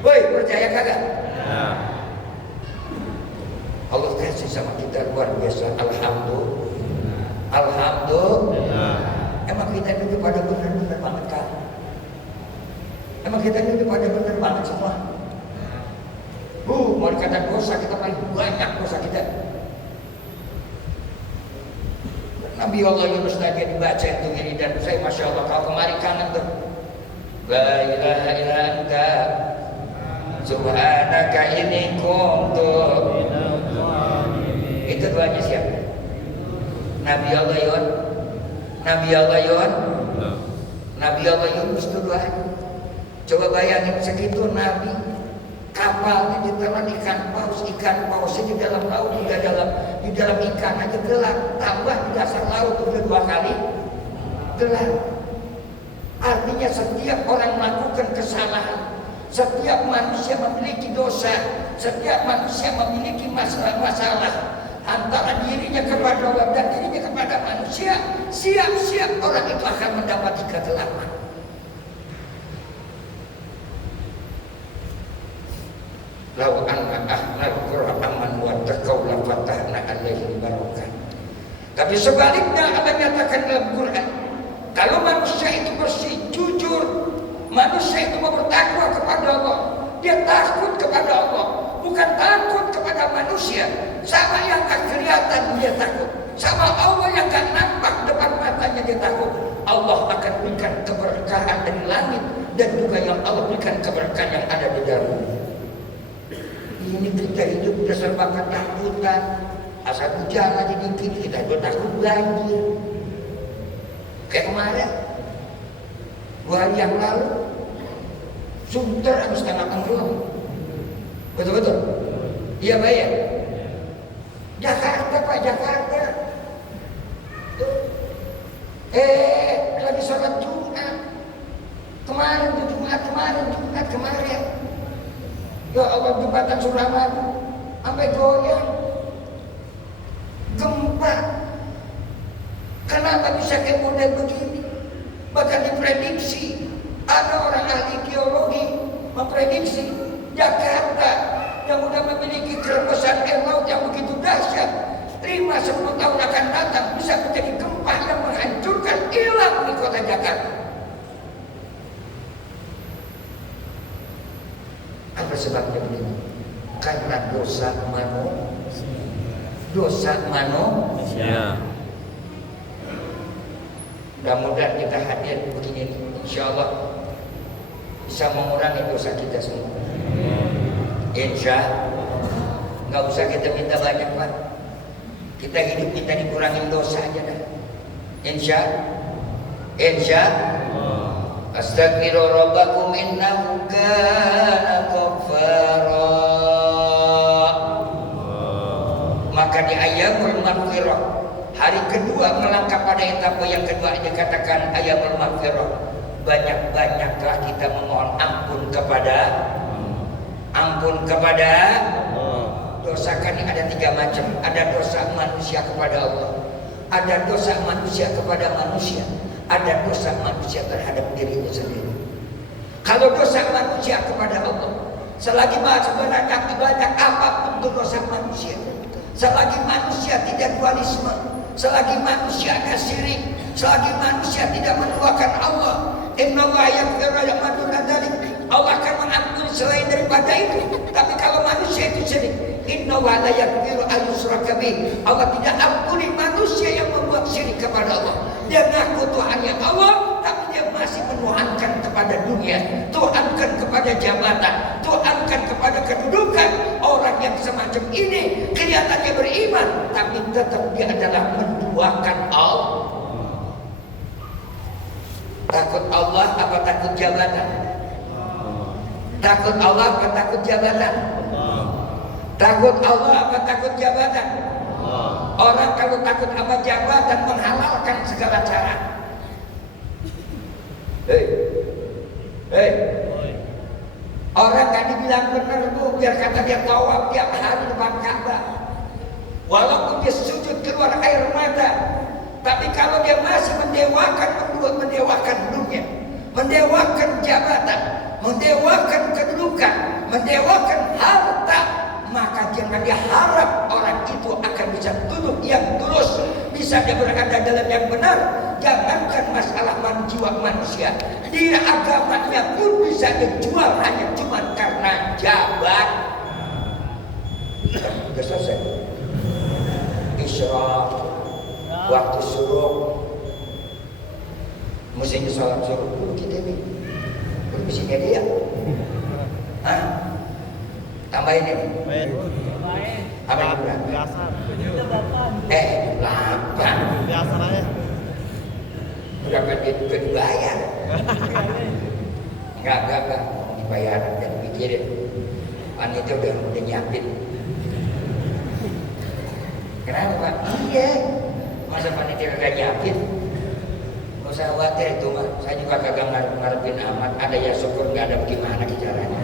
Woi, percaya kagak? Ya. Allah kasih sama kita luar biasa. Alhamdulillah. Alhamdulillah. Emang kita ini pada benar-benar banget kan? Emang kita ini pada benar banget semua? Mau dikata dosa, kita paling banyak dosa kita. Nabi Allah Yunus tadi dibaca itu ini, dan saya Masya Allah kalau kemarin kangen tuh. La ilaha illa anta subhanaka inni kuntu. Itu doanya siapa? Nabi Allah Yunus. Nabi Allah Yunus. Nabi Allah Yunus itu doanya. Coba bayangin segitu Nabi, kapalnya ditelan ikan paus di dalam laut, di dalam ikan aja gelap, tambah di dasar laut udah 2 kali gelap. Artinya setiap orang melakukan kesalahan, setiap manusia memiliki dosa, setiap manusia memiliki masalah antara dirinya kepada Allah dan dirinya kepada manusia. Siap-siap orang itu akan mendapati kegelapan. Lau anna ahlal qura aman wa taqaw la fatahna alaihim barakah. Tapi sebaliknya Allah nyatakan dalam Quran, kalau manusia itu bersih, jujur, manusia itu mau bertakwa kepada Allah, dia takut kepada Allah, bukan takut kepada manusia. Sama yang gak kelihatan dia takut, sama Allah yang gak nampak depan matanya dia takut. Allah akan berikan keberkahan dari langit, dan juga yang Allah berikan keberkahan yang ada di dalam bumi. Ini kita hidup udah serba ketakutan. Asal hujan aja dikit kita udah takut banjir. Kayak kemarin 2 hari yang lalu Sunter habis setengah tenggelam. Betul-betul? Iya Pak ya? Jakarta Pak, Jakarta. Lagi sholat Jumat kemarin. Ya Allah, jembatan Suramadu sampai goyang, gempa. Kenapa bisa kayak model begini? Bahkan diprediksi, ada orang ahli geologi memprediksi Jakarta yang udah memiliki kerebesan air laut yang begitu dahsyat, 5-10 tahun akan datang bisa menjadi gempa yang menghancurkan, hilang di kota Jakarta. Apa sebabnya begini? Karena dosa manusia. Mudah-mudahan kita hadir begini, insya Allah bisa mengurangi dosa kita semua. Insya Allah. Nggak usah kita minta banyak Pak. Kita hidup minta dikurangin dosa aja dah. Insya Astaghfiru rabbakum innahu kana ghaffara. Maka di Ayyamul Maghfirah, hari kedua melangkah pada etapa yang kedua, dikatakan Ayyamul Maghfirah. Banyak-banyaklah kita memohon ampun kepada dosa. Kan ada 3 macam. Ada dosa manusia kepada Allah, ada dosa manusia kepada manusia, ada dosa manusia terhadap dirinya sendiri. Kalau dosa manusia kepada Allah, selagi banyak apapun itu dosa manusia, selagi manusia tidak dualisme, selagi manusia ada syirik, selagi manusia tidak menduakan Allah, innallaha yaghfiru ma duna dzalik, Allah akan mengampuni selain daripada itu. Tapi kalau manusia itu syirik, innallaha la yaghfiru an yushraka bih, Allah tidak ampuni manusia yang membuat syirik kepada Allah. Dia ngaku Tuhannya Allah, tapi dia masih menuhankan kepada dunia, tuhankan kepada jabatan, tuhankan kepada kedudukan. Orang yang semacam ini kelihatannya beriman, tapi tetap dia adalah menduakan Allah. Takut Allah apa takut jabatan? Takut Allah apa takut jabatan? Takut Allah apa takut jabatan? Orang kalau takut sama jabatan menghalalkan segala cara. Hei, orang kan dibilang benar tuh, biar kata dia tawaf tiap hari depan Ka'bah. Walau dia masih mendewakan dunia, mendewakan jabatan, mendewakan kedudukan, mendewakan harta, maka jangan dia harap orang itu akan bisa duduk yang lurus, bisa dia berada dalam yang benar. Jangankan masalah jiwa manusia, dia agamanya pun bisa dijual hanya cuma karena jabat. Sudah selesai. Isyraq, waktu suruh, mestinya sholat suruh dulu kita nih, belum isinya dia. Hah? Tambahin ini. Apa yang berapa? Biasa. 8. Biasa aja. Berapa dia juga dibayar? Enggak. Dibayar, dan pikirin. Panitia udah nyiapin. Kenapa Pak? Iya. Masa panitia kagak nyiapin? Nggak usah khawatir itu Pak. Saya juga kagak ngarepin amat. Ada ya syukur, nggak ada bagaimana caranya.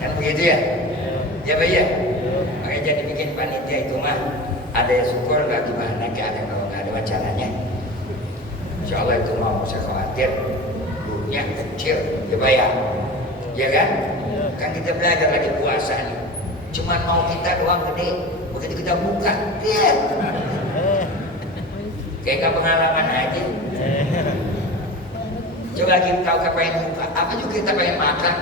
Kan begitu ya? Ya Pak ya? Makanya jadi bikin panitia itu mah ada ya syukur, nggak gimana, ada kalau nggak ada caranya. Insya Allah itu mau usah khawatir. Dunia kecil, ya Pak ya? Ya kan? Kan kita belajar lagi puasa nih. Cuman mau kita doang gede, begitu kita buka, dia kayak gak pengalaman aja. Coba kita tahu apa yang buka, apa juga kita pengen makan,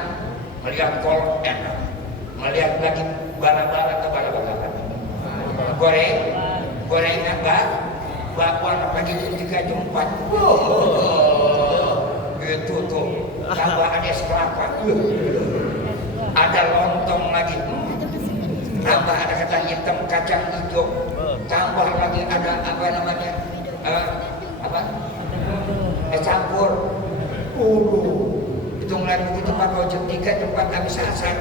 melihat kol enak, melihat lagi bara-bara atau bara-bara gorengan bakwan lagi jam 3 jam 4, itu tuh, tambah ada es kelapa, ada lontong lagi. Tambah ada kacang hitam, kacang hijau, tambah lagi ada apa namanya, es campur. Hitung lagi begitu Pak, kalau jam 3 tempat habis asar.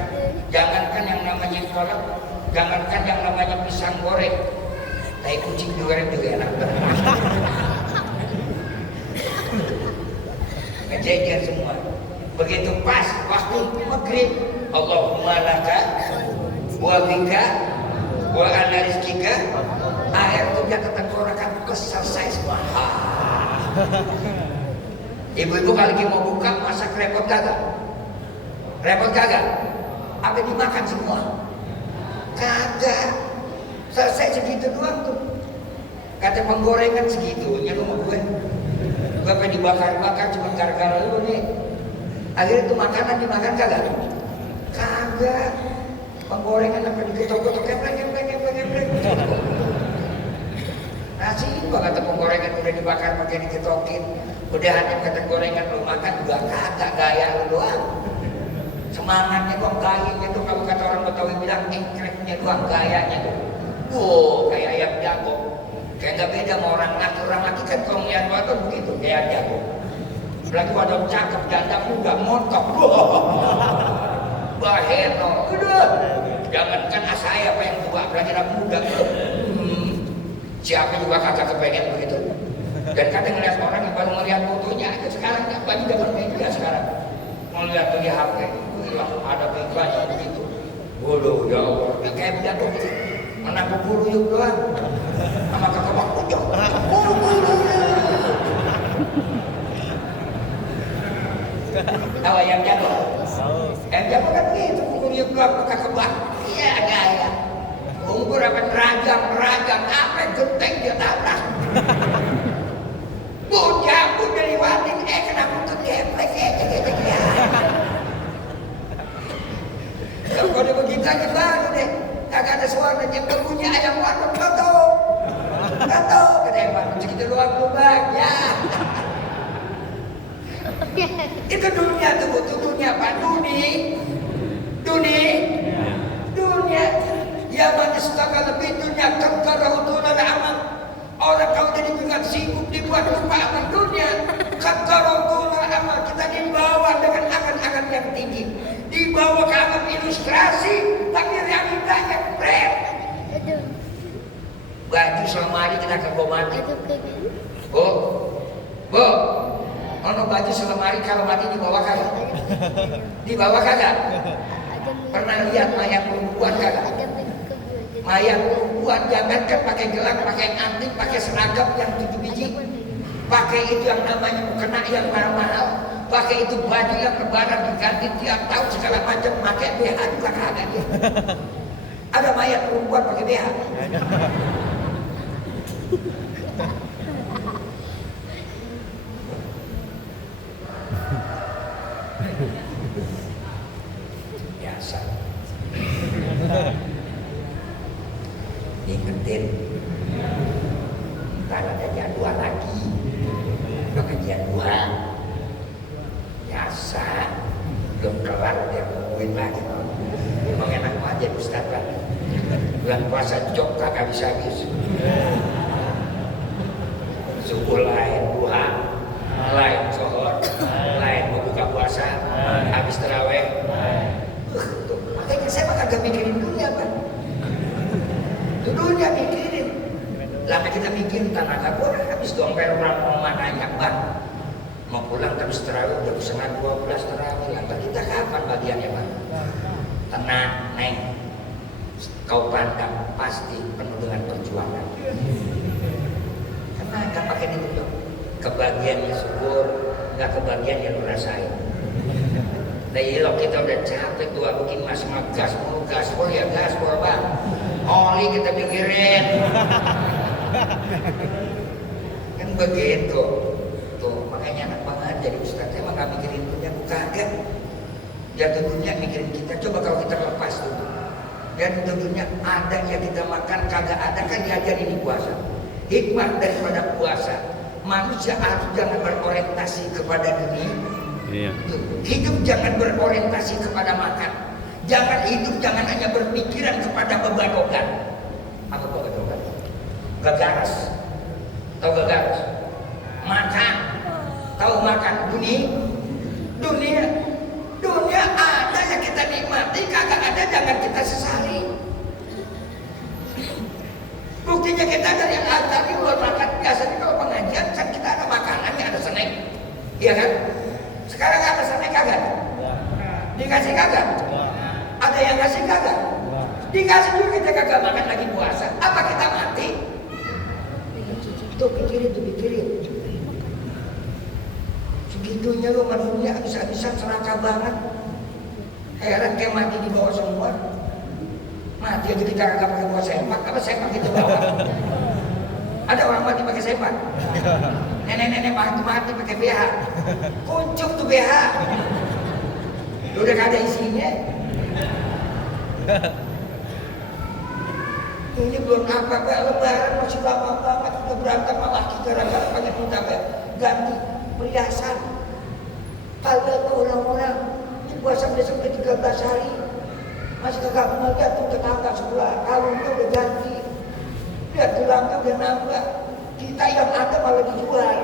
Jangankan yang namanya kolak, jangankan yang namanya pisang goreng, tai kucing digoreng juga enak. Ngejejer semua. Begitu pas waktu maghrib, Allahumma laka wa bika wa ala rizkika, air itu dia ketenggorokan selesai semua. Ibu-ibu kalau lagi mau buka masak repot kagak? Repot kagak? Apa dimakan semua? Kagak. Selesai segitu doang tuh. Kata penggorengan segitunya lu mau gue. Gue pengen dibakar-bakar cuma gara-gara lu nih. Akhirnya tuh makanan dimakan kagak? Kagak. Penggorengan apa diketok-ketok keplek. Nasi juga kata penggorengan udah dibakar pakai diketokin. Udah hanya kata gorengan lu makan juga kagak, gaya lu doang. Semangatnya kok gayanya tuh, kalau kata orang Betawi bilang engkreknya doang, gayanya tuh. Kayak ayam jago. Kayak gak beda sama orang laki kan kalau ngeliat gua tuh begitu, kayak ayam jago. Apalagi wadah cakep, janda muda, montok. Baheno, udah. Jangankan saya apa yang tua, apalagi anak muda. Siapa juga kagak kepengen begitu. Dan kadang ngeliat orang yang baru ngeliat fotonya aja sekarang, apalagi zaman media sekarang. Ngeliat tuh di HP, ada begalnya begitu. Waduh, ya Allah, kayak bilang begitu. Mana bubur yuk doang, sama kakak waktu jauh. Tahu ayam jago? Ayam jago kan gitu, bubur yuk doang, kakak waktu. Iya gaya. Bubur apa ragam, apa genteng dia tabrak. Bocah udah lewatin, kenapa kegeplek ya. Kalau udah begitu aja baru deh, kagak ada suara yang berbunyi ayam warung gato, kata yang warung segitu doang lu ya. Itu dunia tuh, butuh dunia apa? Dunia. Ya mana setengah lebih dunia kekara untuk ada amal. Orang kalau jadi bilang sibuk dibuat lupa amal dunia. Kekara untuk amal, kita dibawa dengan angan-angan yang tinggi. Dibawa ke alam ilustrasi, tapi realitanya brand. Baju selama hari kita kagak mati. Bu, ono baju selama hari kalau mati dibawa kagak? Dibawa kagak? Pernah lihat mayat perempuan kagak? mayat perempuan jangankan pakai gelang, pakai anting, pakai seragam yang 7 biji, pakai itu yang namanya mukena yang mahal-mahal, pakai itu baju yang lebaran diganti tiap tahun segala macam, pakai BH juga kagak dia. Ada mayat perempuan pakai BH. Biasa. Ingetin, ntar ada jadwal lagi, pengajian dua, biasa, belum kelar dia ngomongin lagi. Emang enak aja Ustaz Pak. Bulan puasa job kagak bisa habis. Subuh lain, duha lain, zuhur lain, mau buka puasa, habis tarawih. Makanya saya mah kagak mikirin dunia Pak. Dunia mikirin. Lama kita mikirin tenaga gua habis dompet orang rumah nanya Bang, mau pulang terus tarawih udah setengah 12 tarawih. Lantas kita kapan bagiannya Bang? Tenang, Neng. Kau pandang pasti penuh dengan perjuangan. Karena nggak pakai itu dong. Kebagiannya syukur, nggak kebagian yang lu rasain. Nah iya kita udah capek tuh bikin mas gaspol ya gaspol Bang. Oli kita mikirin. Kan begitu. Tuh makanya enak banget jadi Ustaz. Emang nggak mikirin dunia, kagak. Jatuh dunia mikirin kita. Coba kalau kita lepas tuh. Dan dunia ada yang kita makan, kagak ada kan diajarin di puasa. Hikmah daripada puasa, manusia harus jangan berorientasi kepada dunia. Iya. Hidup jangan berorientasi kepada makan. Jangan hanya berpikiran kepada bebadogan. Apa bebadogan? Gagaras. Tahu gagaras? Makan. Tahu makan dunia ada yang kita nikmati, kagak ada jangan kita sesali. Buktinya kita dari tadi buat makan, biasanya kalau pengajian kan kita ada makanannya, ada snack, iya kan? Sekarang ada snack kagak? Dikasih kagak? Ada yang kasih kagak? Dikasih juga kita kagak makan lagi puasa. Apa kita mati? Tuh pikirin. Segitunya lo manusia bisa serakah banget. Heran kayak mati di bawah semua. Mati aja kita kagak pakai bawa sempak, apa sempak itu bawa? Ada orang mati pakai sempak. Nenek-nenek mati pakai BH. Kuncup tuh BH. Udah gak ada isinya. Ini belum apa-apa, lebaran masih lama banget. Udah berantem sama laki gara-gara banyak minta ganti perhiasan. Kagak orang-orang ini puasa besok udah 13 hari. Masih kagak kenal tuh tetangga sebelah. Kalungnya udah ganti. Lihat gelangnya udah nambah. Kita yang ada malah dijual.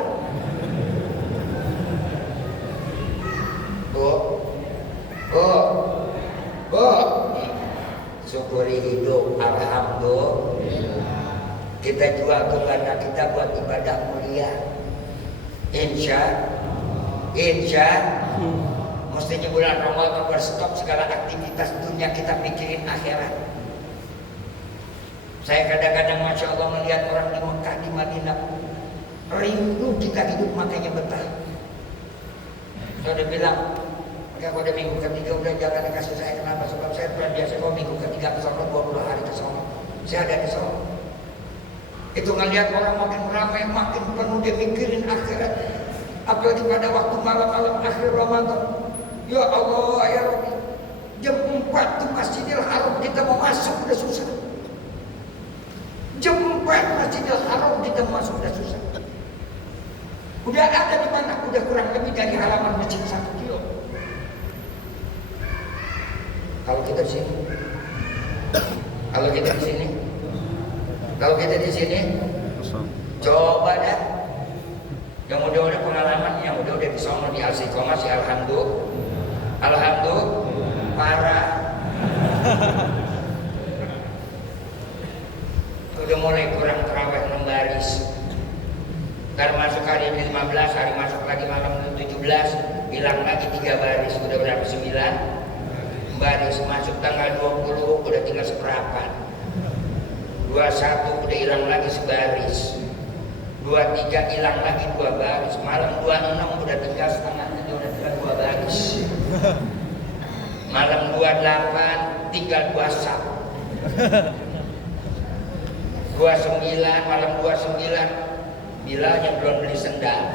Syukuri hidup, alhamdulillah. Kita jual karena kita buat ibadah mulia. Insya mestinya bulan Ramadan berstop segala aktivitas dunia, kita mikirin akhirat. Saya kadang-kadang Masya Allah melihat orang di Mekah, di Madinah, rindu kita hidup makanya betah. Saya udah bilang, kalau udah minggu ketiga udah jangan kasih saya, kenapa? Sebab saya biasa kalau minggu ketiga ke sana 20 hari ke sana, saya ada di sana. Itu ngelihat orang makin ramai, makin penuh dia mikirin akhirat. Apalagi pada waktu malam-malam akhir Ramadan. Ya Allah, ya Rabbi, jam 4 tuh Masjidil Haram kita mau masuk udah susah. Jam 4 Masjidil Haram kita mau masuk udah susah. Udah ada di mana? Udah kurang lebih dari halaman masjid 1 kilo. Kalau kita di sini, coba dah. Yang udah pengalaman, yang udah di sono di Al-Istiqomah sih alhamdulillah parah. Udah mulai kurang terawih 6 baris. Ntar masuk hari 15, hari masuk lagi malam 17, hilang lagi 3 baris. Udah berapa? 9 baris. Masuk tanggal 20 udah tinggal seperempat. 21 udah hilang lagi sebaris, 23 hilang lagi 2 baris, malam 26 udah tinggal setengahnya, udah tinggal 2 baris, malam 28 tinggal 2 sap, 29 malam 29 bilanya belum beli sendal.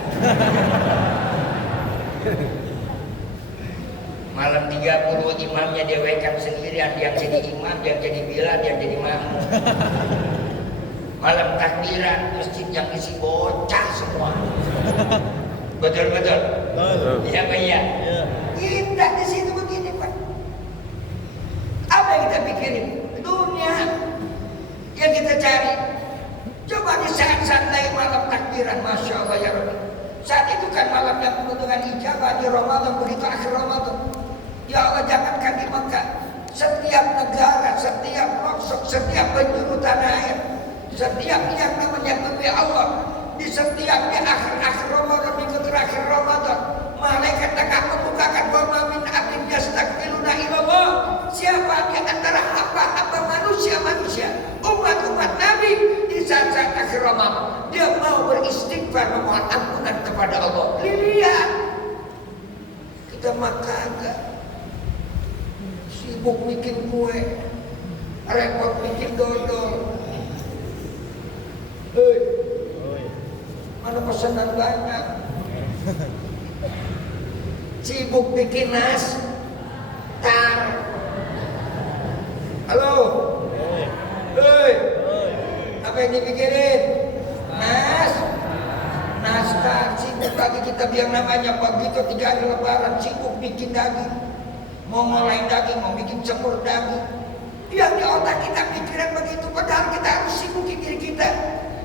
Malam 30 imamnya dia wekan sendirian, dia jadi imam, dia jadi bilal, dia jadi makmum. Malam takbiran masjid yang isi bocah semua. Betul-betul. Iya Pak iya. Kita di situ begini Pak. Apa yang kita pikirin? Dunia yang kita cari. Coba di saat-saat lain malam takbiran, Masya Allah ya Rabbi. Saat itu kan malam yang penuh dengan ijabah di Ramadan, begitu akhir Ramadan. Ya Allah, jangankan di Mekah, setiap negara, setiap pelosok, setiap penjuru tanah air, setiap yang namanya bumi Allah, di setiap di akhir-akhir Ramadan, minggu terakhir Ramadan, malaikat akan membukakan bahwa min abdin yastakbiruna ilallah. Siapa di antara hamba-hamba manusia, umat-umat Nabi di saat-saat akhir Ramadan, dia mau beristighfar, memohon ampunan kepada Allah. Lihat, kita makan enggak, sibuk bikin kue, repot bikin dodol. Mana pesanan banyak, sibuk bikin nastar. Halo, apa yang dipikirin? Nastar. Sibuk lagi kita biar namanya begitu 3 hari Lebaran, sibuk bikin daging, mau ngolahin daging, mau bikin semur daging. Yang di otak kita pikiran begitu, padahal kita harus sibukin diri kita.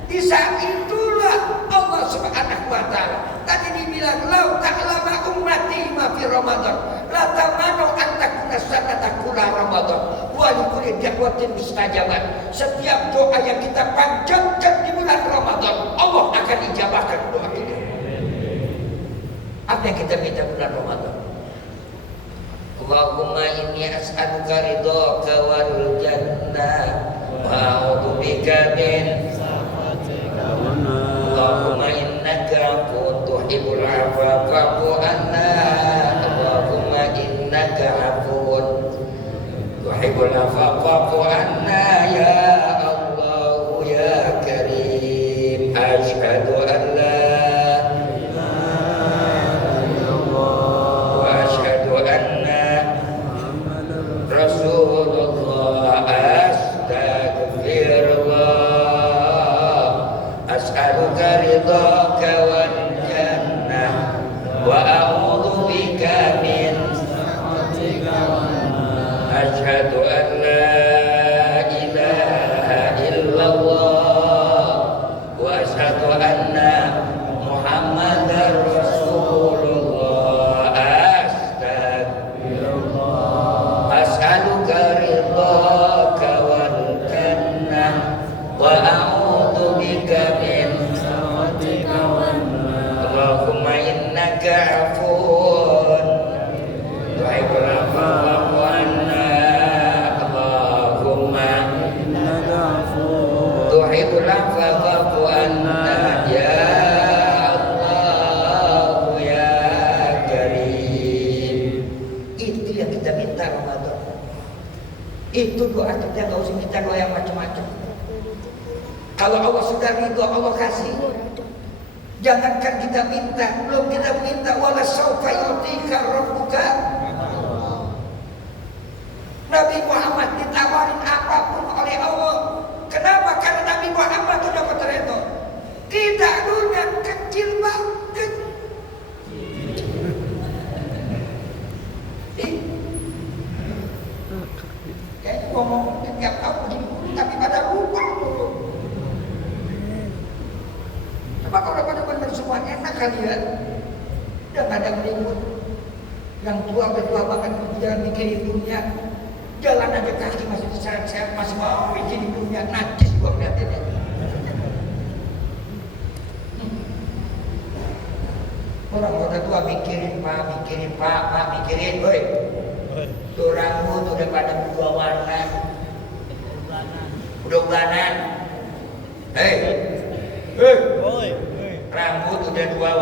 Di saat itulah Allah Subhanahu wa Ta'ala tadi dibilang, "Lau ta'lama ummati ma fi Ramadan, la tamanu an takuna sanata kula Ramadan, wa li kulli da'watin mustajabat." Setiap doa yang kita panjatkan di bulan Ramadan, Allah akan ijabahkan doa kita. Apa yang kita minta bulan Ramadan? Allahumma inni as'aluka ridhaka wal jannah wa a'udzubika min Allahumma innaka afuwwun tuhibbul 'afwa fa'fu 'anna. Allahumma innaka afuwwun tuhibbul 'afwa fa'fu 'anna ya Allah ya Karim. Asyhadu an la ilaha illallah wa asyhadu anna Muhammadar Rasulullah. Astaghfirullah. As'aluka ridhaka wal jannah wa a'udzu bika min sakhatika wan nar. Asyhadu an la ilaha illallah wa asyhadu anna Muhammadar Rasulullah. Astaghfirullah. As'aluka ridhaka wal jannah wa a'udzu bika min sakhatika wan nar. Allahumma innaka afuwwun tuhibbul 'afwa fa'fu 'anna. Allahumma innaka afuwwun tuhibbul 'afwa fa'fu 'anna ya Allah ya Karim. Itu yang kita minta Ramadan. Itu doa kita, nggak usah minta doa yang macam-macam. Kalau Allah sudah ridho, Allah kasih. Jangankan kita minta, belum kita minta, wala saufa yu'tika rabbuka. Nabi Muhammad ditawarin apapun oleh Allah. Kenapa? Karena Nabi Muhammad itu dapat ridho. Kita dunia kecil banget. Kayaknya ngomong tiap tahun begini, tapi pada lupa dulu. Maka udah pada benar semua enak kalian. Udah gak ada ribut. Yang tua udah tua banget, jangan mikirin dunia. Jalan aja kaki masih sehat-sehat, masih mau mikirin dunia. Najis gua ngeliatinnya. Orang udah tua mikirin pak, mikirin, woi. Tuh rambut udah pada berubah warna, udah ulanan. Rambut udah dua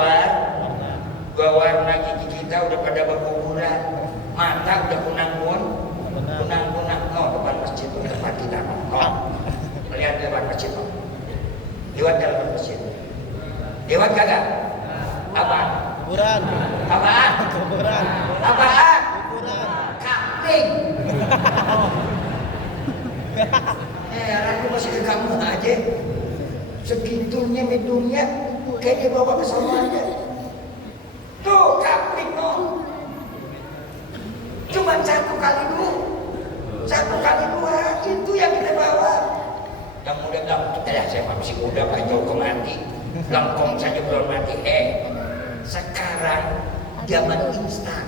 warna, gigi kita udah pada berkuburan, mata udah kunang, no depan masjid depan kita, no melihat depan masjid, no lewat dalam masjid, lewat kagak? Apa? Kuburan. Apaan? Kuburan. Apaan? Kuburan. Kapling. Aku masih ke kamu aja. Segitunya dunia kayak dia bawa ke sana aja. Tuh kapling no. Cuma satu kali dua itu yang kita bawa. Yang muda bilang, saya masih muda Pak jauh ke mati. Lengkong saja belum mati. Sekarang zaman instan.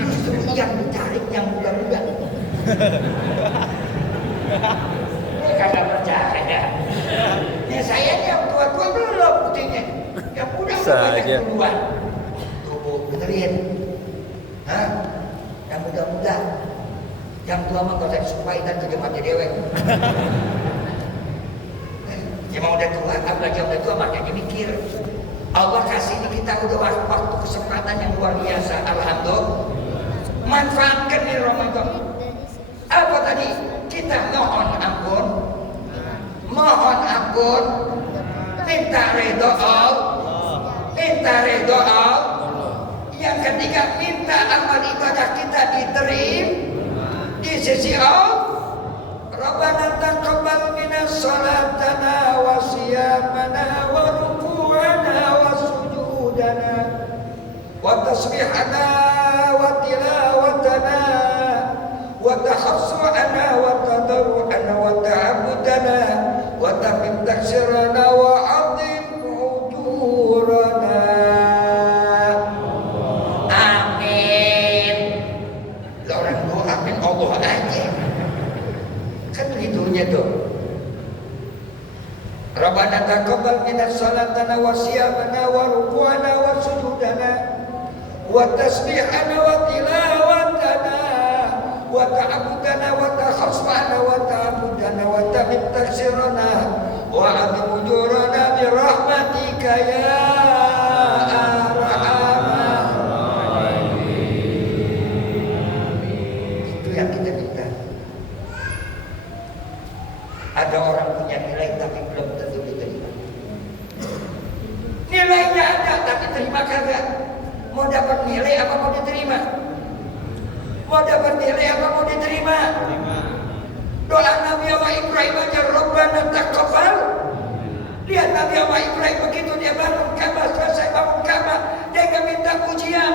Justru yang dicari yang muda-muda. Kagak percaya. Ya saya yang tua-tua belum buktinya. Yang muda banyak duluan. Tuh benerin. Hah? Yang muda-muda. Yang tua mah gak usah disumpahin dan kerja mati dewek. Ya mau udah tua, apalagi udah tua makanya mikir. Allah kasih ini kita udah waktu kesempatan yang luar biasa. Alhamdulillah. Manfaatkan di Ramadan. Apa tadi? Kita mohon ampun, minta ridho Allah, Yang ketiga, minta amal ibadah kita diterima di sisi Allah. Rabbana taqabbal minas salatana wa siyamana wa ruku'ana wa sujudana wa tasbihana wa tilawatana wa tahassu'ana wa tadarru'ana wa ta'abudana wa tamim taksirana wa azim ujurana. Amin. Orang doa amin Allah aja. Kan begitunya tuh. Rabbana taqabbal minas salatana wa siyamana wa ruku'ana wa sujudana wa tasbihana wa tilawatana wa ta'abudana wa takhasfana wa ta'abudana wa tamim taksirana wa amin ujurana bi rahmatika ya arhamar rahimin. Itu yang kita minta. Ada orang punya nilai tapi belum tentu diterima. Nilainya ada tapi terima kagak. Mau dapat nilai apa mau diterima? Mau dapat nilai apa mau diterima? Doa Nabi Ibrahim aja Rabbana taqabbal. Lihat Nabi Ibrahim begitu dia bangun Ka'bah, selesai bangun Ka'bah, dia enggak minta pujian,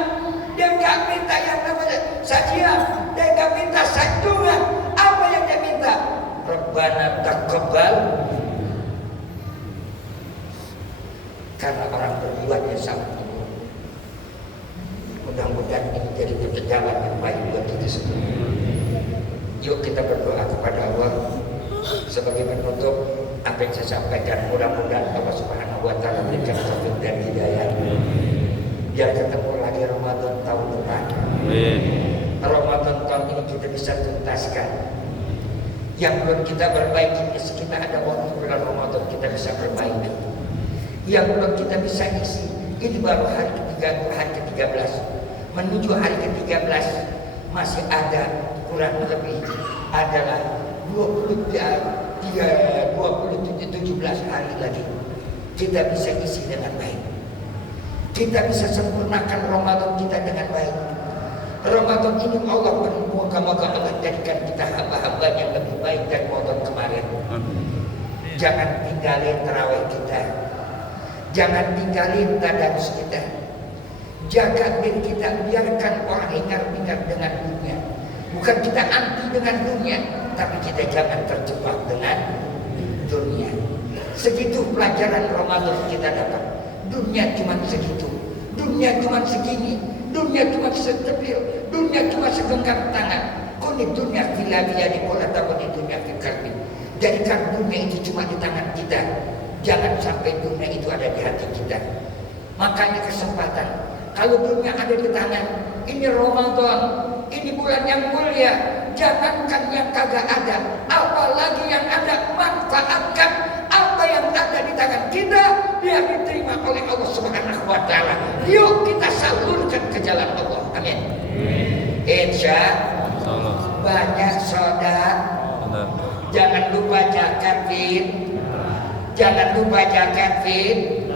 dia enggak minta yang namanya sajian, dia enggak minta sanjungan. Apa yang dia minta? Rabbana taqabbal. Karena orang berbuatnya sangat buruk. Mudah-mudahan ini jadi perjalanan yang baik buat kita semua. Yuk kita berdoa kepada Allah sebagai penutup apa yang saya sampaikan. Mudah-mudahan Allah Subhanahu wa taala berikan taufik dan hidayah. Biar ketemu lagi Ramadan tahun depan. Ramadan tahun ini kita bisa tuntaskan. Yang belum kita perbaiki, kita ada waktu bulan Ramadan kita bisa perbaiki. Yang belum kita bisa isi, ini baru hari ke-13 menuju hari ke-13 masih ada kurang lebih adalah 17 hari lagi. Kita bisa isi dengan baik. Kita bisa sempurnakan Ramadan kita dengan baik. Ramadan ini Allah moga-moga Allah jadikan kita hamba-hamba yang lebih baik dari Ramadan kemarin. Jangan tinggalin tarawih kita. Jangan tinggalin tadarus kita. Jaga diri kita, biarkan orang hingar-bingar dengan dunia. Bukan kita anti dengan dunia, tapi kita jangan terjebak dengan dunia. Segitu pelajaran Ramadan kita dapat. Dunia cuma segitu, dunia cuma segini, dunia cuma setepil, dunia cuma segenggam tangan. Kuni dunia filabiya di pola tabun di dunia fikarbi. Jadikan dunia itu cuma di tangan kita. Jangan sampai dunia itu ada di hati kita. Makanya kesempatan. Kalau dunia ada di tangan, ini Ramadan, ini bulan yang mulia. Jangankan yang kagak ada, apalagi yang ada, manfaatkan apa yang ada di tangan kita Jangan lupa zakat fit,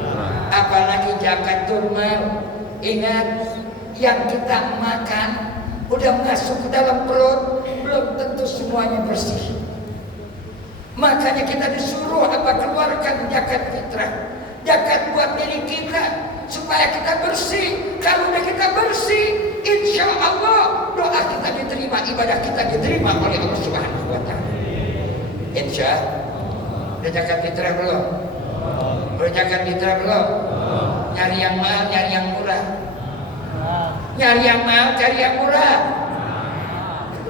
apalagi zakatul mal. Ingat, yang kita makan udah masuk ke dalam perut, belum tentu semuanya bersih. Makanya kita disuruh keluarkan zakat fitrah, zakat buat diri kita supaya kita bersih. Kalau udah kita bersih, insya Allah doa kita diterima, ibadah kita diterima oleh Allah Subhanahu Wa Taala. Insya udah zakat fitrah belum? Udah zakat fitrah belum? Nyari yang mahal, nyari yang murah. Nyari yang mahal, cari yang murah.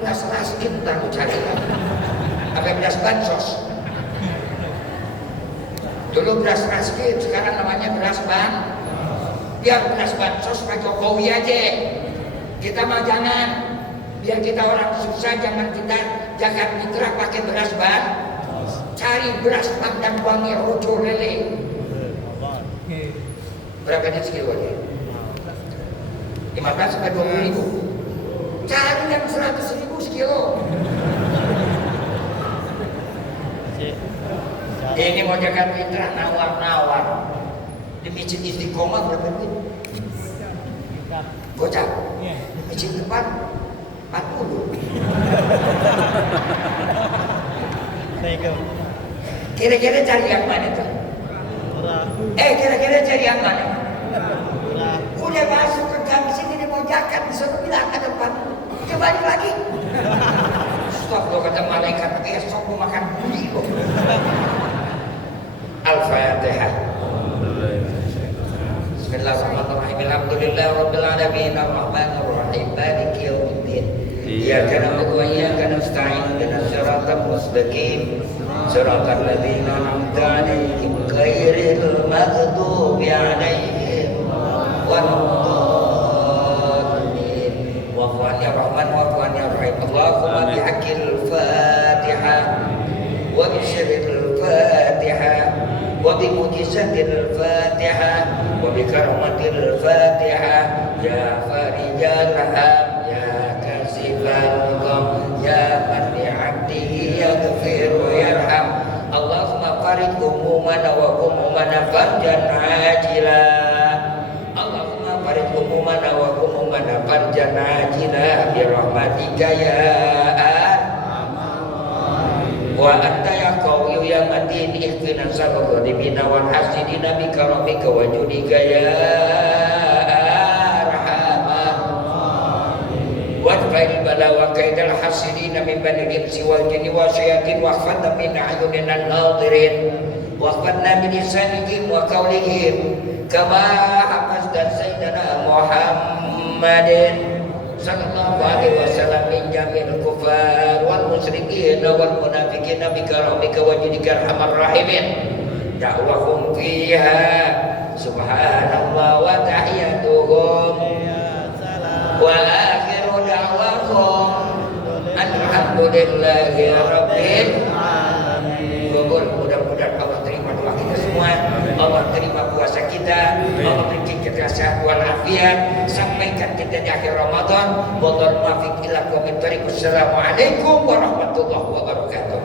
Beras raskin tak lu cari. Apa beras bansos? Dulu beras raskin, sekarang namanya beras ban. Biar beras bansos Pak Jokowi aja. Kita mah jangan. Biar kita orang susah, jangan kita zakat fitrah pakai beras ban. Cari beras pandan wangi rojo lele. Berapa dia sekilo aja? 15 sampai 20 ribu. Cari yang 100 ribu sekilo. Ini mau zakat fitrah nawar-nawar. Di masjid Istiqomah berapa duit? Gocap. Masjid depan 40. Kira-kira cari yang mana tuh? Kira-kira cari yang mana? Udah masuk ke gang sini dia mau zakat, disuruh bilang ke depan. Dia balik lagi. Stop lo kata malaikat, besok mau makan buli lo. Al-Fatihah. Bismillahirrahmanirrahim. Alhamdulillahirabbil alamin arrahmanir rahim maliki yaumiddin. Iyyaka na'budu wa iyyaka nasta'in ihdinas siratal mustaqim. Siratal ladzina an'amta 'alaihim ghairil maghdubi 'alaihim waladdallin. Wa'fu 'anni ya Rahman wa'fu 'anni ya Rahim. Allahumma bihaqqil Fatihah wa bi sirril Fatihah wa bi mujizatil Fatihah wa bi karamatil Fatihah ya farijal ham ya kasifal gham ya man li 'abdihi yaghfiru yarham. Allahumma farid umumana wa umumana farjan ajila. Allahumma farid umumana wa umumana farjan ajila bi rahmatika ya wa anta ya qawiyyu ya matin ihqina sabqa dibina wal hasidina bi karamika wa judika ya arhamar wadfa'il bala wa kaidal hasidina min banil insi wal jinni wa syayatin wa khfadna min a'yunin nadirin wa khfadna min lisanihim wa qawlihim kama hafazna sayyidina Muhammadin sallallahu alaihi wasallam min jamil kufar wal musyrikin wal munafiqin bi karamika wa judika arhamar rahimin. Da'wahum fiha subhanallah wa tahiyyatuhum wa akhiru da'wahum alhamdulillahi rabbil alamin. Mudah-mudahan Allah terima doa kita semua, Allah terima puasa kita, Allah beri kita sehat walafiat, sampaikan kita di akhir Ramadan. Wallahu muwaffiq ila aqwamit thoriq. Wassalamualaikum warahmatullahi wabarakatuh.